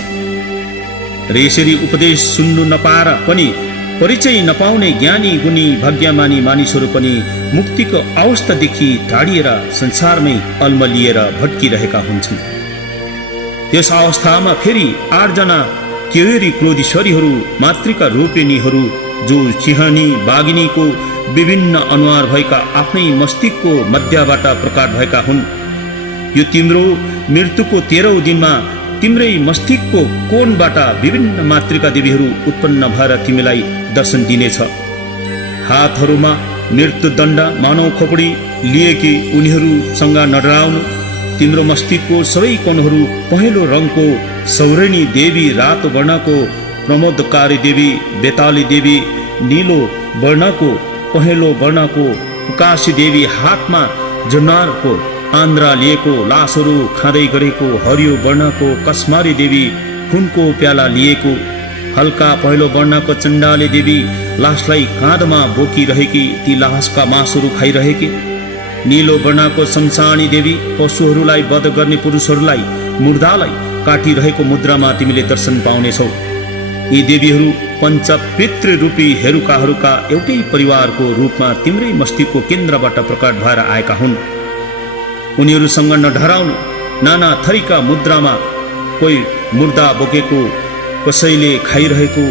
र यसरी उपदेश सुन्नु नपाएर पनि परिचय नपाउने ज्ञानी गुणी भाग्यमानी मानिसहरू पनि मुक्तिको अवस्थादेखि टाढिएर संसारमै अल्मलिएर भट्किरहेका हुन्छन्। त्यस अवस्थामा फेरि 8 जना केवरी क्रोधीश्वरीहरू मातृका रूपिणीहरू जो चिहनी बागिनीको विभिन्न अनुहार भएका आफ्नै मस्तिष्कको मध्यबाट प्रकट भएका हुन्। यो तिम्रो मृत्युको 13औं दिनमा तिम्रै मस्तिष्कको कोणबाट विभिन्न मातृका देवीहरू उत्पन्न भएर तिमीलाई दर्शन दिनेछ। हातहरूमा मृत्युदण्ड मानव खोपडी लिएकी उनीहरूसँग नडराउनु। तिम्रो मस्तिष्कको सबै कोणहरू पहेँलो रङको सौरेणी देवी, रातो वर्णको प्रमोदकारी देवी बेताली देवी, नीलो वर्णको पहेँलो वर्णको उकासी देवी, हातमा जनारको आन्द्रा लिएको लासहरू खाँदै गरेको हरियो वर्णको कस्मारी देवी, खुनको प्याला लिएको हल्का पहेँलो वर्णको चण्डाली देवी, लासलाई काँधमा बोकिरहेकी ती लासका मासुहरू खाइरहेकी, नीलो वर्णको शमशानी देवी, पशुहरूलाई वध गर्ने पुरुषहरूलाई मुर्दालाई काटिरहेको मुद्रामा तिमीले दर्शन पाउनेछौ। यी देवीहरू पञ्चपितृ रूपी हेरुकाहरूका एउटै परिवारको रूपमा तिम्रै मस्तिष्कको केन्द्रबाट प्रकट भएर आएका हुन्। उनीहरूसँग नडराउनु। नाना थरीका मुद्रामा कोही मुर्दा बोकेको, कसैले खाइरहेको,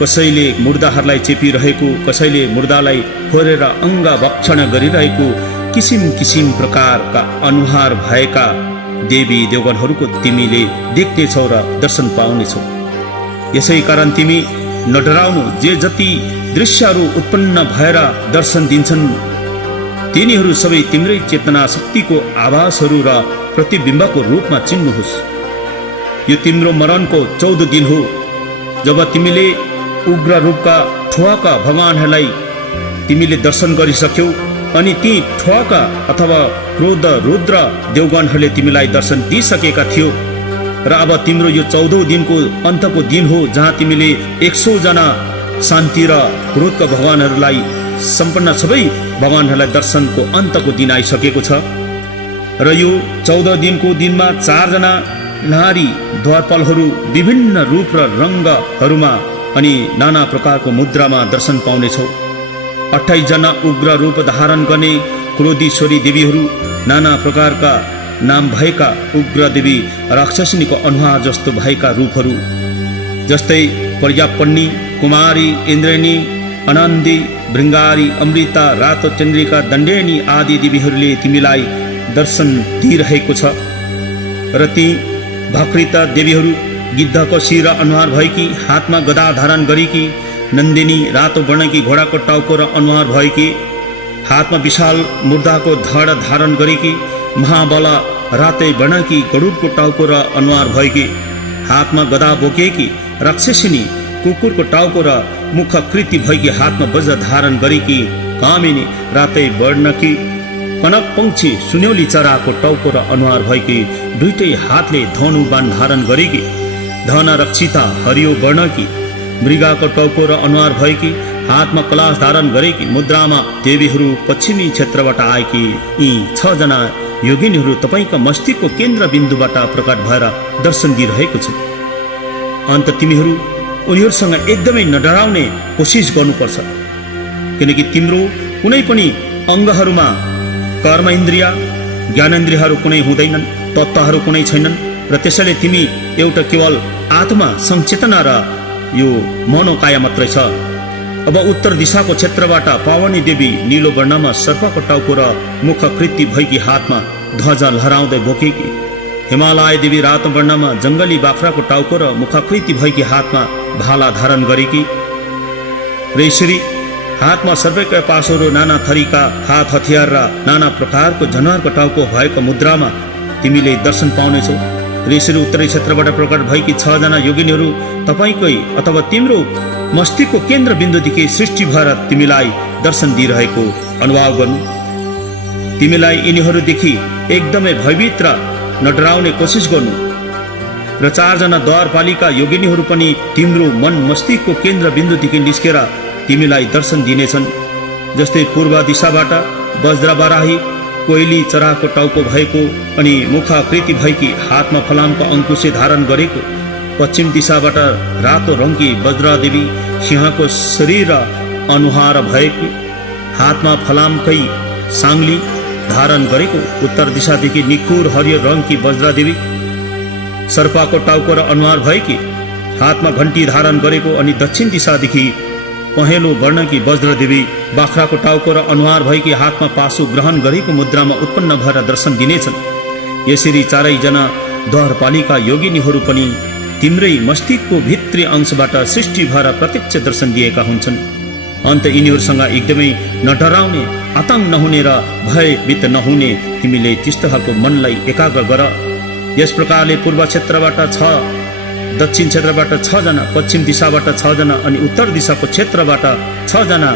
कसैले मुर्दाहरूलाई चेपिरहेको, कसैले मुर्दालाई फोरेर अङ्ग भक्षण गरिरहेको किसिम किसिम प्रकारका अनुहार भएका देवी देवगणहरूको तिमीले देख्नेछौ र दर्शन पाउनेछौ। यसै कारण तिमी नडराउनु। जे जति दृश्यहरू उत्पन्न भएर दर्शन दिन्छन् तिनीहरू सबै तिम्रै चेतना शक्तिको आभासहरू र प्रतिबिम्बको रूपमा चिन्नुहोस्। यो तिम्रो मरणको 14 दिन हो, जब तिमीले उग्र रूपका ठुवाका भगवानहरूलाई तिमीले दर्शन गरिसक्यौ अनि ती ठुवाका अथवा क्रोध रुद्र देवगणहरूले तिमीलाई दर्शन दिइसकेका थियो। र अब तिम्रो यो 14औं दिनको अन्तको दिन हो, जहाँ तिमीले 100 जना शान्ति र क्रोधका भगवानहरूलाई सम्पन्न सबै भगवानहरूलाई दर्शनको अन्तको दिन आइसकेको छ। र यो 14 दिनको दिनमा 4 जना नारी द्वारपालहरू विभिन्न रूप र रङ्गहरूमा अनि नाना प्रकारको मुद्रामा दर्शन पाउनेछौ। 28 जना उग्र रूप धारण गर्ने क्रोधीश्वरी देवीहरू, नाना प्रकारका नाम भएका उग्र देवी राक्षसिनीको अनुहार जस्तो भएका रूपहरू, जस्तै प्रजापन्नी, कुमारी, इन्द्रेणी, अनन्दी, भृङ्गारी, अमृता, रातो चन्द्रिका, दण्डेनी आदि देवीहरूले तिमीलाई दर्शन दिइरहेको छ। र ती भकृता देवीहरू गिद्धको शिर अनुहार भएकी, हातमा गदा धारण गरेकी, नन्दिनी रातो वर्णकी घोडाको टाउको र अनुहार भएकी, हातमा विशाल मुर्दाको धड धारण गरेकी, महाबला रातै वर्णकी गरुडको टाउको र अनुहार भएकी, हातमा गदा बोकेकी राक्षसिनी, कुकुरको टाउको र मुखकृति भएकी, हातमा वज्र धारण गरेकी कामिनी रातै वर्णकी, कनक पंक्षी सुन्यौली चराको टाउको र अनुहार भएकी, दुईटै हातले धनु बाण धारण गरेकी, धन रक्षिता हरियो वर्णकी, मृगको टाउको र अनुहार भएकी, हातमा कलाश धारण गरेकी मुद्रामा देवीहरू पश्चिमी क्षेत्रबाट आएकी यी 6 जना योगिनीहरू तपाईँका मस्तिष्कको केन्द्र बिन्दुबाट प्रकट भएर दर्शन दिइरहेको छ। अन्त तिमीहरू उनीहरूसँग एकदमै नडराउने कोसिस गर्नुपर्छ, किनकि तिम्रो कुनै पनि अङ्गहरूमा कर्म इन्द्रिय ज्ञानेन्द्रियहरू कुनै हुँदैनन्, तत्त्वहरू कुनै छैनन् र त्यसैले तिमी एउटा केवल आत्मा संचेतना र यो मनोकाया मात्रै छ। अब उत्तर दिशाको क्षेत्रबाट पावनी देवी नीलो वर्णमा सर्पको टाउको र मुखाकृति भएकी हातमा ध्वजा लहराउँदै बोकेकी, हिमालय देवी रातो वर्णमा जङ्गली बाख्राको टाउको र मुखाकृति भएकी हातमा भाला धारण गरेकी र यसरी हातमा सर्पका पासोहरू नाना थरीका हात हतियार र नाना प्रकारको जनावरको टाउको भएको मुद्रामा तिमीले दर्शन पाउनेछौ। र यसरी उत्तरी क्षेत्रबाट प्रकट भएकी 6 जना योगिनीहरू तपाईँकै अथवा तिम्रो मस्तिष्कको केन्द्र बिन्दुदेखि सृष्टि भएर तिमीलाई दर्शन दिइरहेको अनुभव गर्नु। तिमीलाई यिनीहरूदेखि एकदमै भयभीत र नडराउने कोसिस गर्नु र 4 जना द्वारपालिका योगिनीहरू पनि तिम्रो मन मस्तिष्कको केन्द्र बिन्दुदेखि निस्केर तिमीलाई दर्शन दिनेछन्। जस्तै पूर्व दिशाबाट वज्रबाराही कोइली चराको टाउको भएको अनि मुखाकृति भएकी हातमा फलामको अङ्कुशे धारण गरेको, पश्चिम दिशाबाट रातो रङ्गी वज्रदेवी सिंहको शरीर र अनुहार भएको हातमा फलामकै साङ्ली धारण गरेको, उत्तर दिशादेखि निखुर हरियो रङकी वज्रदेवी सर्पको टाउको र अनुहार भएकी हातमा घण्टी धारण गरेको अनि दक्षिण दिशादेखि पहेँलो वर्णकी वज्रदेवी बाख्राको टाउको र अनुहार भएकी हातमा पासो ग्रहण गरेको मुद्रामा उत्पन्न भएर दर्शन दिनेछन्। यसरी 4 जना द्वारपालिका योगिनीहरू पनि तिम्रै मस्तिष्कको भित्री अंशबाट सृष्टि भएर प्रत्यक्ष दर्शन दिएका हुन्छन्। अन्त यिनीहरूसँग एकदमै नडराउने, आतंक नहुने र भयभीत नहुने तिमीले त्यस्तो खालको मनलाई एकाग्र गर। यस प्रकारले पूर्व क्षेत्रबाट 6, दक्षिण क्षेत्रबाट 6 जना, पश्चिम दिशाबाट 6 जना अनि उत्तर दिशाको क्षेत्रबाट 6 जना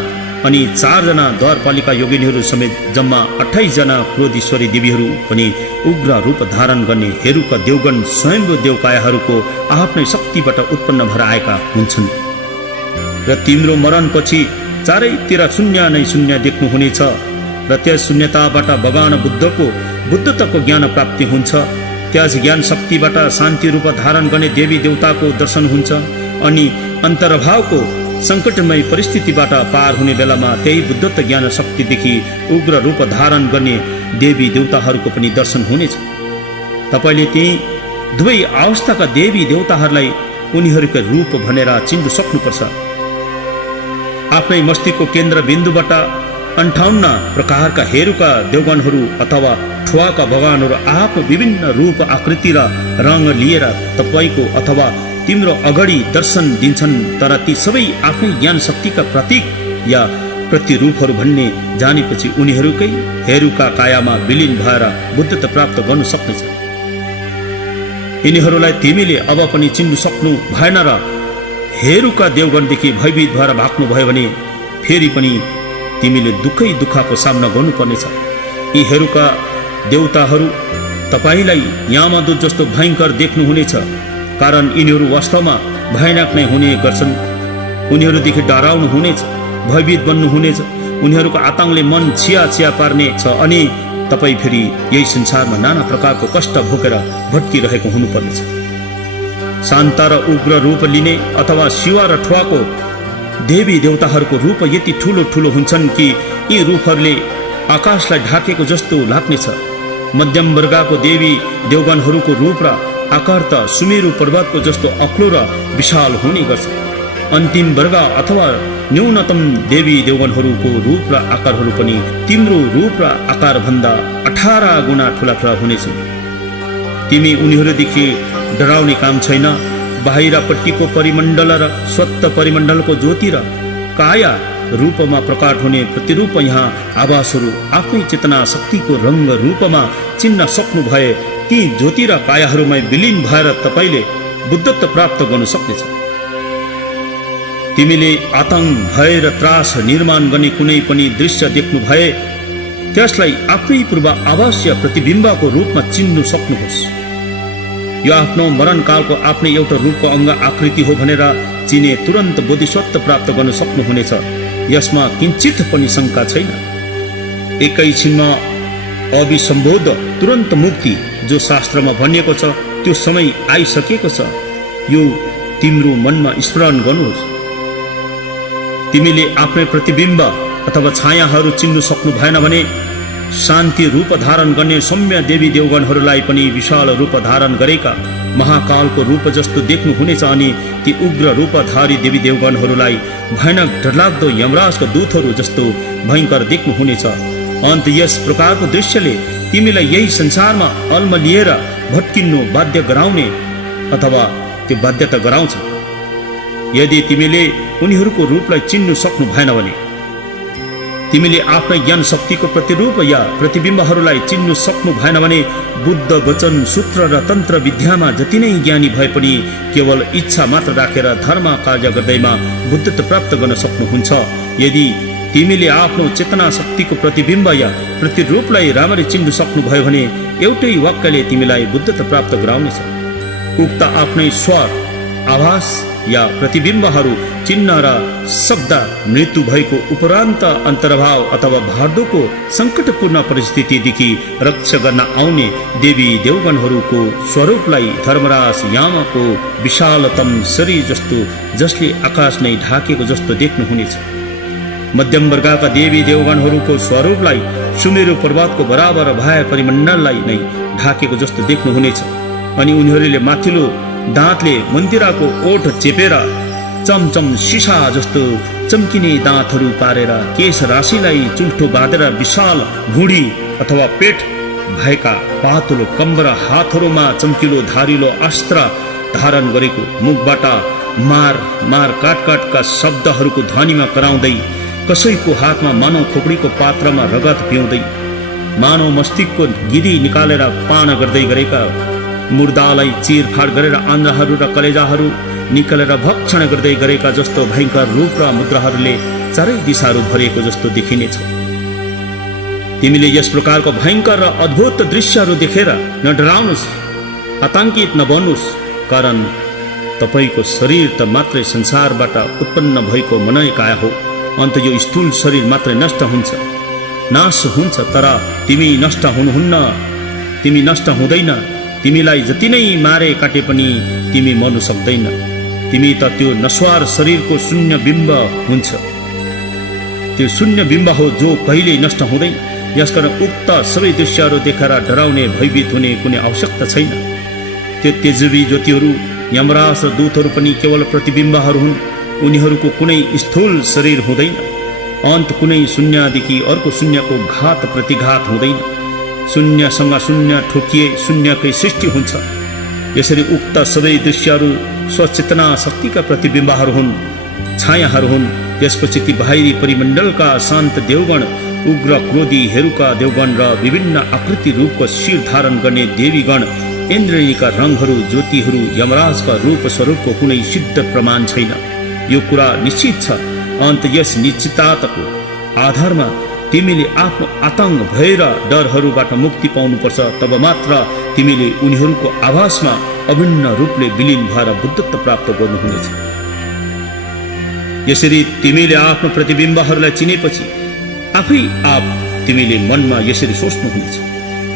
अनि 4 जना द्वारपालिका योगिनीहरू समेत जम्मा 28 जना क्रोधीश्वरी देवीहरू पनि उग्र रूप धारण गर्ने हेरुका देवगण स्वयम्भू देवकायाहरूको आफ्नै शक्तिबाट उत्पन्न भएर आएका हुन्छन्। र तिम्रो मरणपछि चारैतिर शून्य नै शून्य देख्नुहुनेछ र त्यस शून्यताबाट भगवान बुद्धत्वको ज्ञान प्राप्ति हुन्छ। त्यस ज्ञान शक्तिबाट शान्ति रूप धारण गर्ने देवी देवताको दर्शन हुन्छ अनि अन्तर्भावको सङ्कटमय परिस्थितिबाट पार हुने बेलामा त्यही बुद्धत्व ज्ञान शक्तिदेखि उग्र रूप धारण गर्ने देवी देवताहरूको पनि दर्शन हुनेछ। तपाईँले ती दुवै अवस्थाका देवी देवताहरूलाई उनीहरूका रूप भनेर चिन्न सक्नुपर्छ। आफ्नै मस्तिष्कको केन्द्र बिन्दुबाट 58 प्रकारका हेरुका देवगणहरू अथवा ठुवाका भगवानहरू आफ्नो विभिन्न रूप आकृति र रङ लिएर तपाईँको अथवा तिम्रो अगाडि दर्शन दिन्छन्, तर ती सबै आफ्नै ज्ञान शक्तिका प्रतीक या प्रतिरूपहरू भन्ने जानेपछि उनीहरूकै हेरुका कायामा विलिन भएर बुद्धत्व प्राप्त गर्नु सक्नेछ। यिनीहरूलाई तिमीले अब पनि चिन्नु सक्नु भएन र हेरुका देवगणदेखि भयभीत भएर भाग्नु भयो भने फेरि पनि तिमीले दुःखको सामना गर्नुपर्नेछ। यी हेरुका देवताहरू तपाईँलाई यामदूत जस्तो भयङ्कर देख्नुहुनेछ, कारण यिनीहरू वास्तवमा भयानक नै हुने गर्छन्। उनीहरूदेखि डराउनु हुनेछ, भयभीत बन्नुहुनेछ, उनीहरूको आतङ्कले मन छिया पार्ने छ अनि तपाईँ फेरि यही संसारमा नाना प्रकारको कष्ट भोगेर भट्किरहेको हुनुपर्नेछ। शान्त र उग्र रूप लिने अथवा शिवा र ठुवाको देवी देवताहरूको रूप यति ठुलो ठुलो हुन्छन् कि यी रूपहरूले आकाशलाई ढाकेको जस्तो लाग्नेछ। मध्यम वर्गको देवी देवगणहरूको रूप र आकार त सुमेरु पर्वतको जस्तो अग्लो र विशाल हुने गर्छ। अन्तिम वर्ग अथवा न्यूनतम देवी देवगणहरूको रूप र आकारहरू पनि तिम्रो रूप र आकार भन्दा 18 गुणा ठुला हुनेछन्। तिमी उनीहरूदेखि डराउने काम छैन। बाहिरपट्टिको परिमण्डल र स्वत परिमण्डलको ज्योति र काया रूपमा प्रकट हुने प्रतिरूप यहाँ आवासहरू आफ्नै चेतना शक्तिको रङ्ग रूपमा चिन्न सक्नु भए ती ज्योति र कायाहरूमा विलिन भएर तपाईँले बुद्धत्व प्राप्त गर्नु सक्नेछ। तिमीले आतङ्क, भय र त्रास निर्माण गर्ने कुनै पनि दृश्य देख्नु भए त्यसलाई आफ्नै पूर्व आभास या प्रतिबिम्बको रूपमा चिन्नु सक्नुहोस्। यो आफ्नो मरणकालको आफ्नै एउटा रूपको अङ्ग आकृति हो भनेर चिने तुरन्त बोधिसत्व प्राप्त गर्न सक्नुहुनेछ। यसमा किञ्चित पनि शङ्का छैन। एकैछिनमा अभिसम्बोध तुरन्त मुक्ति जो शास्त्रमा भनिएको छ त्यो समय आइसकेको छ। यो तिम्रो मनमा स्मरण गर्नुहोस्। तिमीले आफ्नै प्रतिबिम्ब अथवा छायाहरू चिन्नु सक्नु भएन भने शान्ति रूप धारण गर्ने सौम्य देवी देवगणहरूलाई पनि विशाल रूप धारण गरेका महाकालको रूप जस्तो देख्नुहुनेछ अनि ती उग्र रूपधारी देवी देवगणहरूलाई भयानक डरलाग्दो यमराजका दूतहरू जस्तो भयङ्कर देख्नुहुनेछ। अन्त यस प्रकारको दृश्यले तिमीलाई यही संसारमा अल्मलिएर भट्किनु बाध्य गराउने अथवा त्यो बाध्यता गराउँछ। यदि तिमीले उनीहरूको रूपलाई चिन्नु सक्नु भएन भने तिमीले आफ्नै ज्ञान शक्तिको प्रतिरूप या प्रतिबिम्बहरूलाई चिन्नु सक्नु भएन भने बुद्ध वचन सूत्र र तन्त्र विद्यामा जति नै ज्ञानी भए पनि केवल इच्छा मात्र राखेर धर्म कार्य गर्दैमा बुद्धत्व प्राप्त गर्न सक्नुहुन्छ। यदि तिमीले आफ्नो चेतना शक्तिको प्रतिबिम्ब या प्रतिरूपलाई राम्ररी चिन्नु सक्नुभयो भने एउटै वाक्यले तिमीलाई बुद्धत्व प्राप्त गराउनेछ। उक्त आफ्नै स्वर आभास या प्रतिबिम्बहरू चिन्ह र शब्द मृत्यु भएको उपरान्त अन्तर्भाव अथवा भार्दोको सङ्कटपूर्ण परिस्थितिदेखि रक्षा गर्न आउने देवी देवगणहरूको स्वरूपलाई धर्मराज यामको विशालतम शरीर जस्तो जसले आकाश नै ढाकेको जस्तो देख्नुहुनेछ। मध्यम वर्गका देवी देवगणहरूको स्वरूपलाई सुमेरु पर्वतको बराबर भए परिमण्डललाई नै ढाकेको जस्तो देख्नुहुनेछ। अनि उनीहरूले माथिल्लो दाँतले मन्दिराको ओठ चेपेर चमचम सिसा जस्तो चम्किने दाँतहरू पारेर केश राशिलाई चुल्ठो बाँधेर विशाल भुँडी अथवा पेट भएका पातलो कम्बर हातहरूमा चम्किलो धारिलो अस्त्र धारण गरेको मुखबाट मार मार काटकाटका शब्दहरूको ध्वनिमा कराउँदै कसैको हातमा मानव खोपडीको पात्रमा रगत पिउँदै मानव मस्तिष्कको गिरी निकालेर पान गर्दै गरेका मुर्दालाई चिरफाड गरेर आन्द्राहरू र कलेजाहरू निकालेर भक्षण गर्दै गरेका जस्तो भयङ्कर रूप र मुद्राहरूले चारै दिशाहरू भरिएको जस्तो देखिनेछ। तिमीले यस प्रकारको भयङ्कर र अद्भुत दृश्यहरू देखेर न डराउनुहोस्, आतङ्कित नबन्नुहोस्, कारण तपाईँको शरीर त मात्रै संसारबाट उत्पन्न भएको मनै काया हो। अन्त यो स्थूल शरीर मात्रै नष्ट हुन्छ, नाश हुन्छ, तर तिमी नष्ट हुनुहुन्न, तिमी नष्ट हुँदैन। तिमीलाई जति नै मारे काटे पनि तिमी मर्नु सक्दैन। तिमी त त्यो नश्वर शरीरको शून्य बिम्ब हुन्छ, त्यो शून्य बिम्ब हो जो कहिल्यै नष्ट हुँदैन। यसकारण उक्त सबै दृश्यहरू देखेर डराउने भयभीत हुने कुनै आवश्यकता छैन। त्यो तेजवी ज्योतिहरू यमराज र दूतहरू पनि केवल प्रतिबिम्बहरू हुन्। उनीहरूको कुनै स्थूल शरीर हुँदैन। अन्त कुनै शून्यदेखि अर्को शून्यको घात प्रतिघात हुँदैन। शून्यसँग शून्य ठोकिए शून्यकै सृष्टि हुन्छ। यसरी उक्त सबै दृश्यहरू स्वचेतना शक्तिका प्रतिबिम्बहरू हुन्, छायाहरू हुन्। त्यसपछि ती बाहिरी परिमण्डलका शान्त देवगण, उग्र क्रोधी हेरुका देवगण र विभिन्न आकृति रूपको शिर धारण गर्ने देवीगण, इन्द्रिणीका रङहरू, ज्योतिहरू, यमराजका रूप स्वरूपको कुनै सिद्ध प्रमाण छैन। यो कुरा निश्चित छ। अन्त यस निश्चितताको आधारमा तिमीले आफ्नो आतङ्क भय र डरहरूबाट मुक्ति पाउनुपर्छ। तब मात्र तिमीले उनीहरूको आभासमा अभिन्न रूपले विलीन भएर बुद्धत्व प्राप्त गर्नुहुनेछ। यसरी तिमीले आफ्नो प्रतिबिम्बहरूलाई चिनेपछि आफै आप तिमीले मनमा यसरी सोच्नुहुनेछ,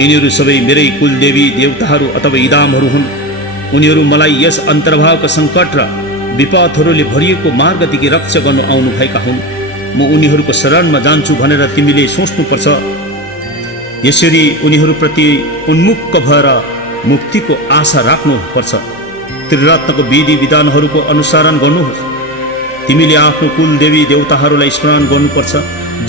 यिनीहरू सबै मेरै कुलदेवी देवताहरू अथवा इदामहरू हुन्। उनीहरू मलाई यस अन्तर्भावका सङ्कट र विपदहरूले भरिएको मार्गदेखि रक्षा गर्नु आउनुभएका हुन्। म उनीहरूको शरणमा जान्छु भनेर तिमीले सोच्नुपर्छ। यसरी उनीहरूप्रति उन्मुख भएर मुक्तिको आशा राख्नुपर्छ। त्रिरत्नको विधि विधानहरूको अनुसरण गर्नुहोस्। तिमीले आफ्नो कुल देवी देवताहरूलाई स्मरण गर्नुपर्छ।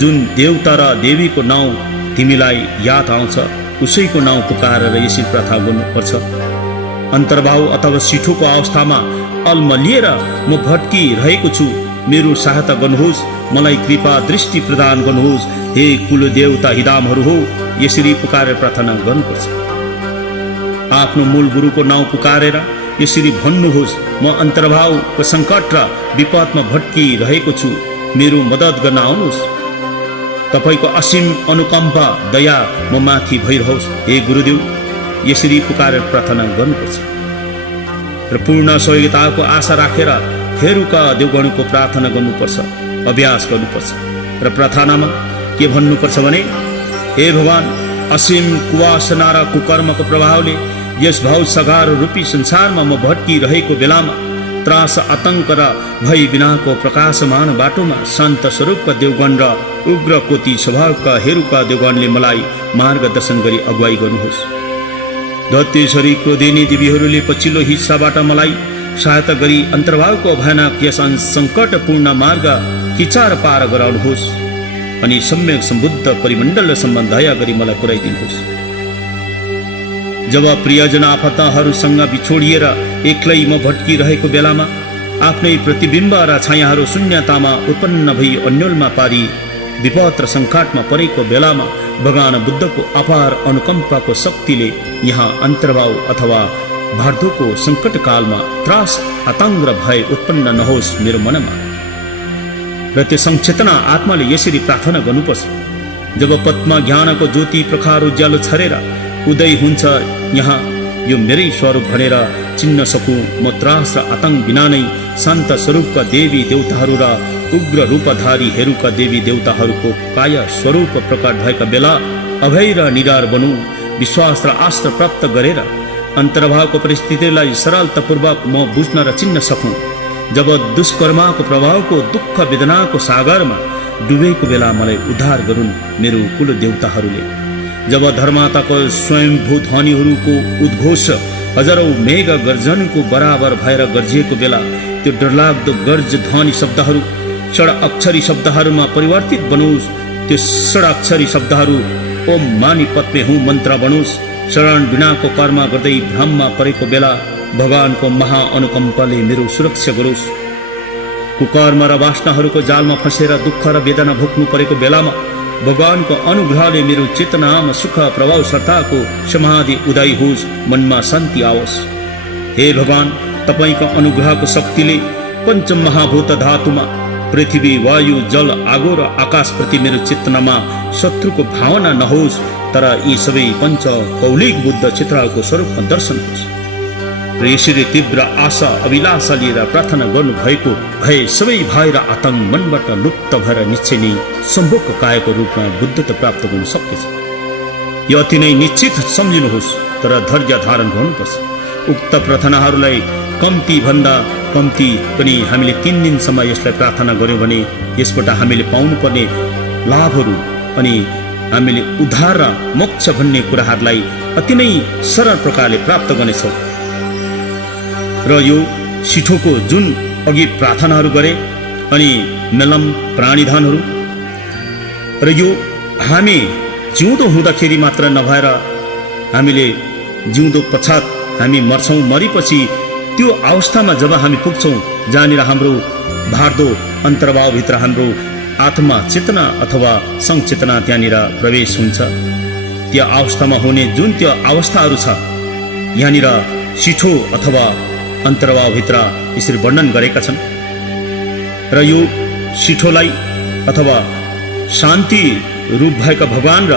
जुन देवता र देवीको नाउँ तिमीलाई याद आउँछ उसैको नाउँ पुकारेर यसरी प्रार्थना गर्नुपर्छ। अन्तर्भाव अथवा सिठोको अवस्थामा अल्मलिएर म भट्किरहेको छु, मेरो सहायता गर्नुहोस्, मलाई कृपा दृष्टि प्रदान गर्नुहोस्, हे कुल देवता हिदामहरू हो, यसरी पुकारेर प्रार्थना गर्नुपर्छ। आफ्नो मूल गुरुको नाउँ पुकारेर यसरी भन्नुहोस्, म अन्तर्भावको सङ्कट र विपदमा भट्किरहेको छु, मेरो मद्दत गर्न आउनुहोस्। तपाईँको असीम अनुकम्पा दया म माथि भइरहोस्, हे गुरुदेव, यसरी पुकारेर प्रार्थना गर्नुपर्छ। र पूर्ण सहयोगिताको आशा राखेर हेरुका देवगणको प्रार्थना गर्नुपर्छ, अभ्यास गर्नुपर्छ। र प्रार्थनामा के भन्नुपर्छ भने, हे भगवान, असीम कुवासना र कुकर्मको प्रभावले यस भाव सगार रूपी संसारमा म भट्किरहेको बेलामा त्रास आतंक र भय बिनाको प्रकाशमान बाटोमा शान्त स्वरूपका देवगण र उग्र कोटी स्वभावका हेरुका देवगणले मलाई मार्गदर्शन गरी अगुवाई गर्नुहोस्। धत्येश्वरीको देनी देवीहरूले पछिल्लो हिस्साबाट मलाई सहायता गरी अन्तर्भावको भयानक यस सङ्कटपूर्ण मार्ग किचार पार गराउनुहोस् अनि सम्यक सम्बुद्ध परिमण्डलसम्म दया गरी मलाई पुर्याइदिनुहोस्। जब प्रियजन आफन्तहरूसँग बिछोडिएर एक्लै म भट्किरहेको बेलामा आफ्नै प्रतिबिम्ब र छायाहरू शून्यतामा उत्पन्न भई अन्योलमा पारी विपद र सङ्कटमा परेको बेलामा भगवान बुद्धको अपार अनुकम्पाको शक्तिले यहाँ अन्तर्भाव अथवा भार्दोको सङ्कटकालमा त्रास आतङ्क र भय उत्पन्न नहोस् मेरो मनमा। र त्यो सङ्चेतना आत्माले यसरी प्रार्थना गर्नुपर्छ, जब पद्म ज्ञानको ज्योति प्रकार उज्यालो छरेर उदय हुन्छ, यहाँ यो मेरै स्वरूप भनेर चिन्न सकूँ। म त्रास र आतङ्क बिना नै शान्त स्वरूपका देवी देवताहरू र उग्र रूपधारी हेरुका देवी देवताहरूको काया स्वरूप प्रकट भएका बेला अभय र निडार बनूँ। विश्वास र आस्था प्राप्त गरेर अन्तर्भावको परिस्थितिलाई सरलतापूर्वक म बुझ्न र चिन्न सकूँ। जब दुष्कर्मको प्रभावको दुःख वेदनाको सागरमा डुबेको बेला मलाई उद्धार गरून् मेरो कुल देवताहरूले। जब धर्माताको स्वयंभू ध्वनिहरूको उद्घोष हजारौं मेघ गर्जनको बराबर भएर गर्जिएको बेला त्यो डरलाग्दो गर्ज ध्वनि शब्दहरू षडाक्षरी शब्दहरूमा परिवर्तित बनोस्। त्यो षडाक्षरी शब्दहरू ओम मानी पद्मे हुँ मन्त्र बनोस्। शरण बिनाको कर्म गर्दै भ्रममा परेको बेला भगवानको महाअनुकम्पले मेरो सुरक्षा गरोस्। कुकर्म र वासनाहरूको जालमा फँसेर दुःख र वेदना भोग्नु परेको बेलामा भगवानको अनुग्रहले मेरो चेतनामा सुख प्रभाव सत्ताको समाधि उदय होस्, मनमा शान्ति आओस्। हे भगवान, तपाईँको अनुग्रहको शक्तिले पञ्च महाभूत धातुमा पृथ्वी वायु जल आगो र आकाशप्रति मेरो चेतनामा शत्रुको भावना नहोस्, तर यी सबै पञ्च कौलिक बुद्ध चित्रको स्वरूपमा दर्शन होस्। र यसरी तीव्र आशा अभिलाषा लिएर प्रार्थना गर्नुभएको भए सबै भय र आतङ्क मनबाट लुप्त भएर निश्चय नै सम्भोग कायको रूपमा बुद्धत्व प्राप्त गर्नु सक्नेछ। यो अति नै निश्चित सम्झिनुहोस्, तर धैर्य धारण गर्नुपर्छ। उक्त प्रार्थनाहरूलाई कम्ती भन्दा कम्ती पनि हामीले 3 दिनसम्म यसलाई प्रार्थना गर्यौँ भने यसबाट हामीले पाउनुपर्ने लाभहरू अनि हामीले उद्धार र मोक्ष भन्ने कुराहरूलाई अति नै सरल प्रकारले प्राप्त गर्नेछौँ। र यो सिठोको जुन अघि प्रार्थनाहरू गरे अनि मेलम प्राणीधनहरू र यो हामी जिउँदो हुँदाखेरि मात्र नभएर हामीले जिउँदो पश्चात हामी मर्छौँ, मरेपछि त्यो अवस्थामा जब हामी पुग्छौँ जहाँनिर हाम्रो भार्दो अन्तर्भावभित्र हाम्रो आत्मा चेतना अथवा सङ्चेतना त्यहाँनिर प्रवेश हुन्छ। त्यो अवस्थामा हुने जुन त्यो अवस्थाहरू छ यहाँनिर सिठो अथवा अन्तर्भावभित्र यसरी वर्णन गरेका छन्। र यो सिठोलाई अथवा शान्ति रूप भएका भगवान र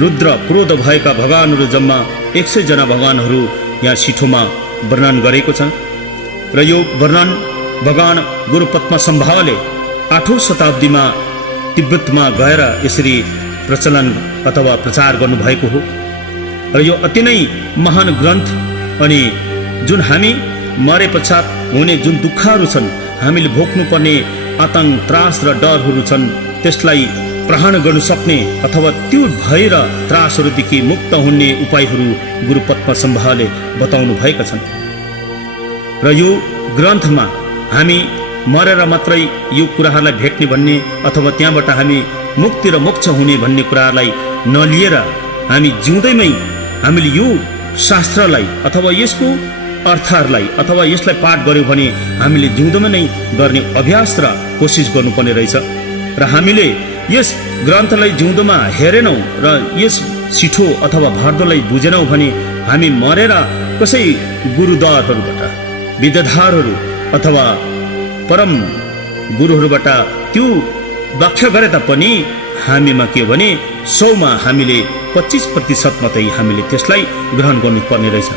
रुद्र क्रोध भएका भगवानहरू जम्मा 100 जना भगवानहरू यहाँ सिठोमा वर्णन गरेको छ। र यो वर्णन भगवान गुरु पद्मसम्भवले 8औं शताब्दीमा तिब्बतमा गएर यसरी प्रचलन अथवा प्रचार गर्नुभएको हो। र यो अति नै महान ग्रन्थ अनि जुन हामी मरे पश्चात हुने जुन दुःखहरू छन्, हामीले भोग्नुपर्ने आतङ्क त्रास र डरहरू छन्, त्यसलाई प्रहण गर्नु सक्ने अथवा त्यो भय र त्रासहरूदेखि मुक्त हुने उपायहरू गुरु पद्मसम्भवले बताउनु भएका छन्। र यो ग्रन्थमा हामी मरेर मात्रै यो कुराहरूलाई भेट्ने भन्ने अथवा त्यहाँबाट हामी मुक्ति र मोक्ष हुने भन्ने कुराहरूलाई नलिएर हामी जिउँदैमै हामीले यो शास्त्रलाई अथवा यसको अर्थहरूलाई अथवा यसलाई पाठ गर्यौँ भने हामीले जिउँदोमा नै गर्ने अभ्यास र कोसिस गर्नुपर्ने रहेछ। र हामीले यस ग्रन्थलाई जिउँदोमा हेरेनौँ र यस सिठो अथवा भार्दोलाई बुझेनौँ भने हामी मरेर कसै गुरुद्वारहरूबाट विद्याधरहरू अथवा परम गुरुहरूबाट त्यो व्याख्या गरे तापनि हामीमा के भने 100मा हामीले 25% मात्रै हामीले त्यसलाई ग्रहण गर्नुपर्ने रहेछ।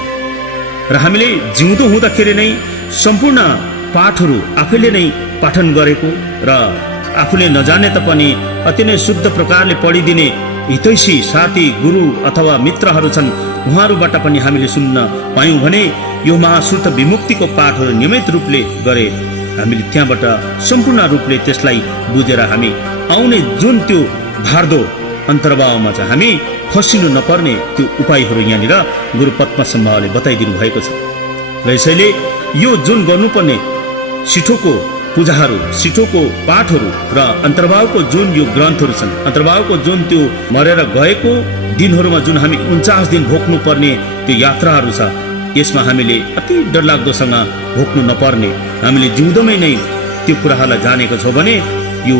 र हामीले जिउँदो हुँदाखेरि नै सम्पूर्ण पाठहरू आफैले नै पाठन गरेको र आफूले नजाने तापनि अति नै शुद्ध प्रकारले पढिदिने हितैषी साथी गुरु अथवा मित्रहरू छन्, उहाँहरूबाट पनि हामीले सुन्न पायौँ भने यो महाश्रुत विमुक्तिको पाठहरू नियमित रूपले गरे हामीले त्यहाँबाट सम्पूर्ण रूपले त्यसलाई बुझेर हामी आउने जुन त्यो धार्दो अन्तर्भावमा चाहिँ हामी फसिनु नपर्ने त्यो उपायहरू यहाँनिर गुरु पद्मसम्भाले बताइदिनु भएको छ। र यसैले यो जुन गर्नुपर्ने सिठोको पूजाहरू, सिठोको पाठहरू र अन्तर्भावको जुन यो ग्रन्थहरू छन्, अन्तर्भावको जुन त्यो मरेर गएको दिनहरूमा जुन हामी 49 दिन भोग्नु पर्ने त्यो यात्राहरू छ, यसमा हामीले अति डरलाग्दोसँग भोग्नु नपर्ने, हामीले जिउँदोमै नै त्यो कुराहरूलाई जानेको छौँ भने यो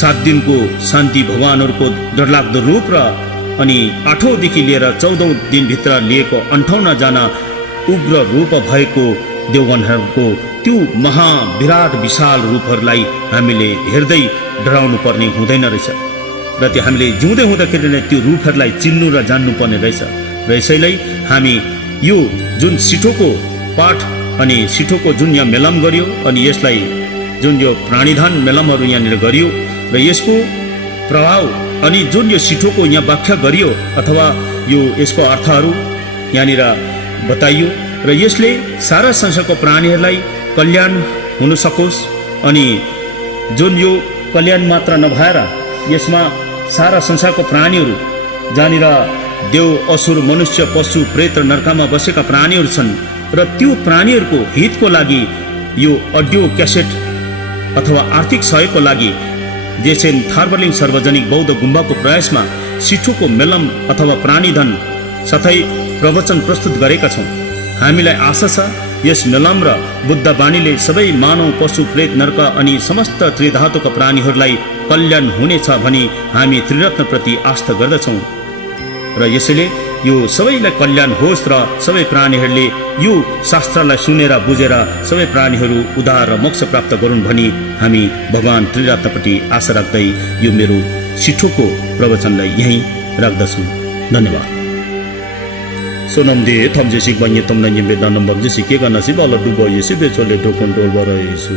7 दिनको शान्ति भगवानहरूको डरलाग्दो रूप र अनि 8औं देखि लिएर 14औं दिनभित्र लिएको 58 जना उग्र रूप भएको देवगणहरूको त्यो महाविराट विशाल रूपहरूलाई हामीले हेर्दै डराउनु पर्ने हुँदैन रहेछ र त्यो हामीले जिउँदै हुँदाखेरि नै त्यो रूपहरूलाई चिन्नु र जान्नु पर्ने रहेछ। र यसैले हामी यो जुन सिठोको पाठ अनि सिठोको जुन यहाँ मेलम गरियो अनि यसलाई जुन यो प्राणीधन मेलमहरू यहाँनिर गरियो र यसको प्रभाव अनि जुन यो सिठोको यहाँ व्याख्या गरियो अथवा यो यसको अर्थहरू यहाँनिर बताइयो र यसले सारा संसारको प्राणीहरूलाई कल्याण हुन सकोस् अनि जुन यो कल्याण मात्र नभएर यसमा सारा संसारको प्राणीहरू जहाँनिर देव असुर मनुष्य पशु प्रेत र नरकमा बसेका प्राणीहरू छन् र त्यो प्राणीहरूको हितको लागि यो अडियो क्यासेट अथवा आर्थिक सहयोगको लागि जेसेन थार्बलिङ सार्वजनिक बौद्ध गुम्बाको प्रयासमा सिठोको मेलम अथवा प्राणीधन साथै प्रवचन प्रस्तुत गरेका छौँ। हामीलाई आशा छ यस मेलम र बुद्ध बाणीले सबै मानव पशु प्रेत नरक अनि समस्त त्रिधातुका प्राणीहरूलाई कल्याण हुनेछ भनी हामी त्रिरत्नप्रति आस्था गर्दछौँ र यसैले यो सबैलाई कल्याण होस् र सबै प्राणीहरूले यो शास्त्रलाई सुनेर बुझेर सबै प्राणीहरू उद्धार र मोक्ष प्राप्त गरून् भनी हामी भगवान त्रिरत्नप्रति आशा राख्दै यो मेरो सिठोको प्रवचनलाई यहीँ राख्दछु। धन्यवाद। सोनमदे थम्जेसिक बन्ये तम्ना यम्बे दानम बम्जेसिक के गर्नसी बल डुबो यसि बेचोले डोकन्ट्रोल बराइसु।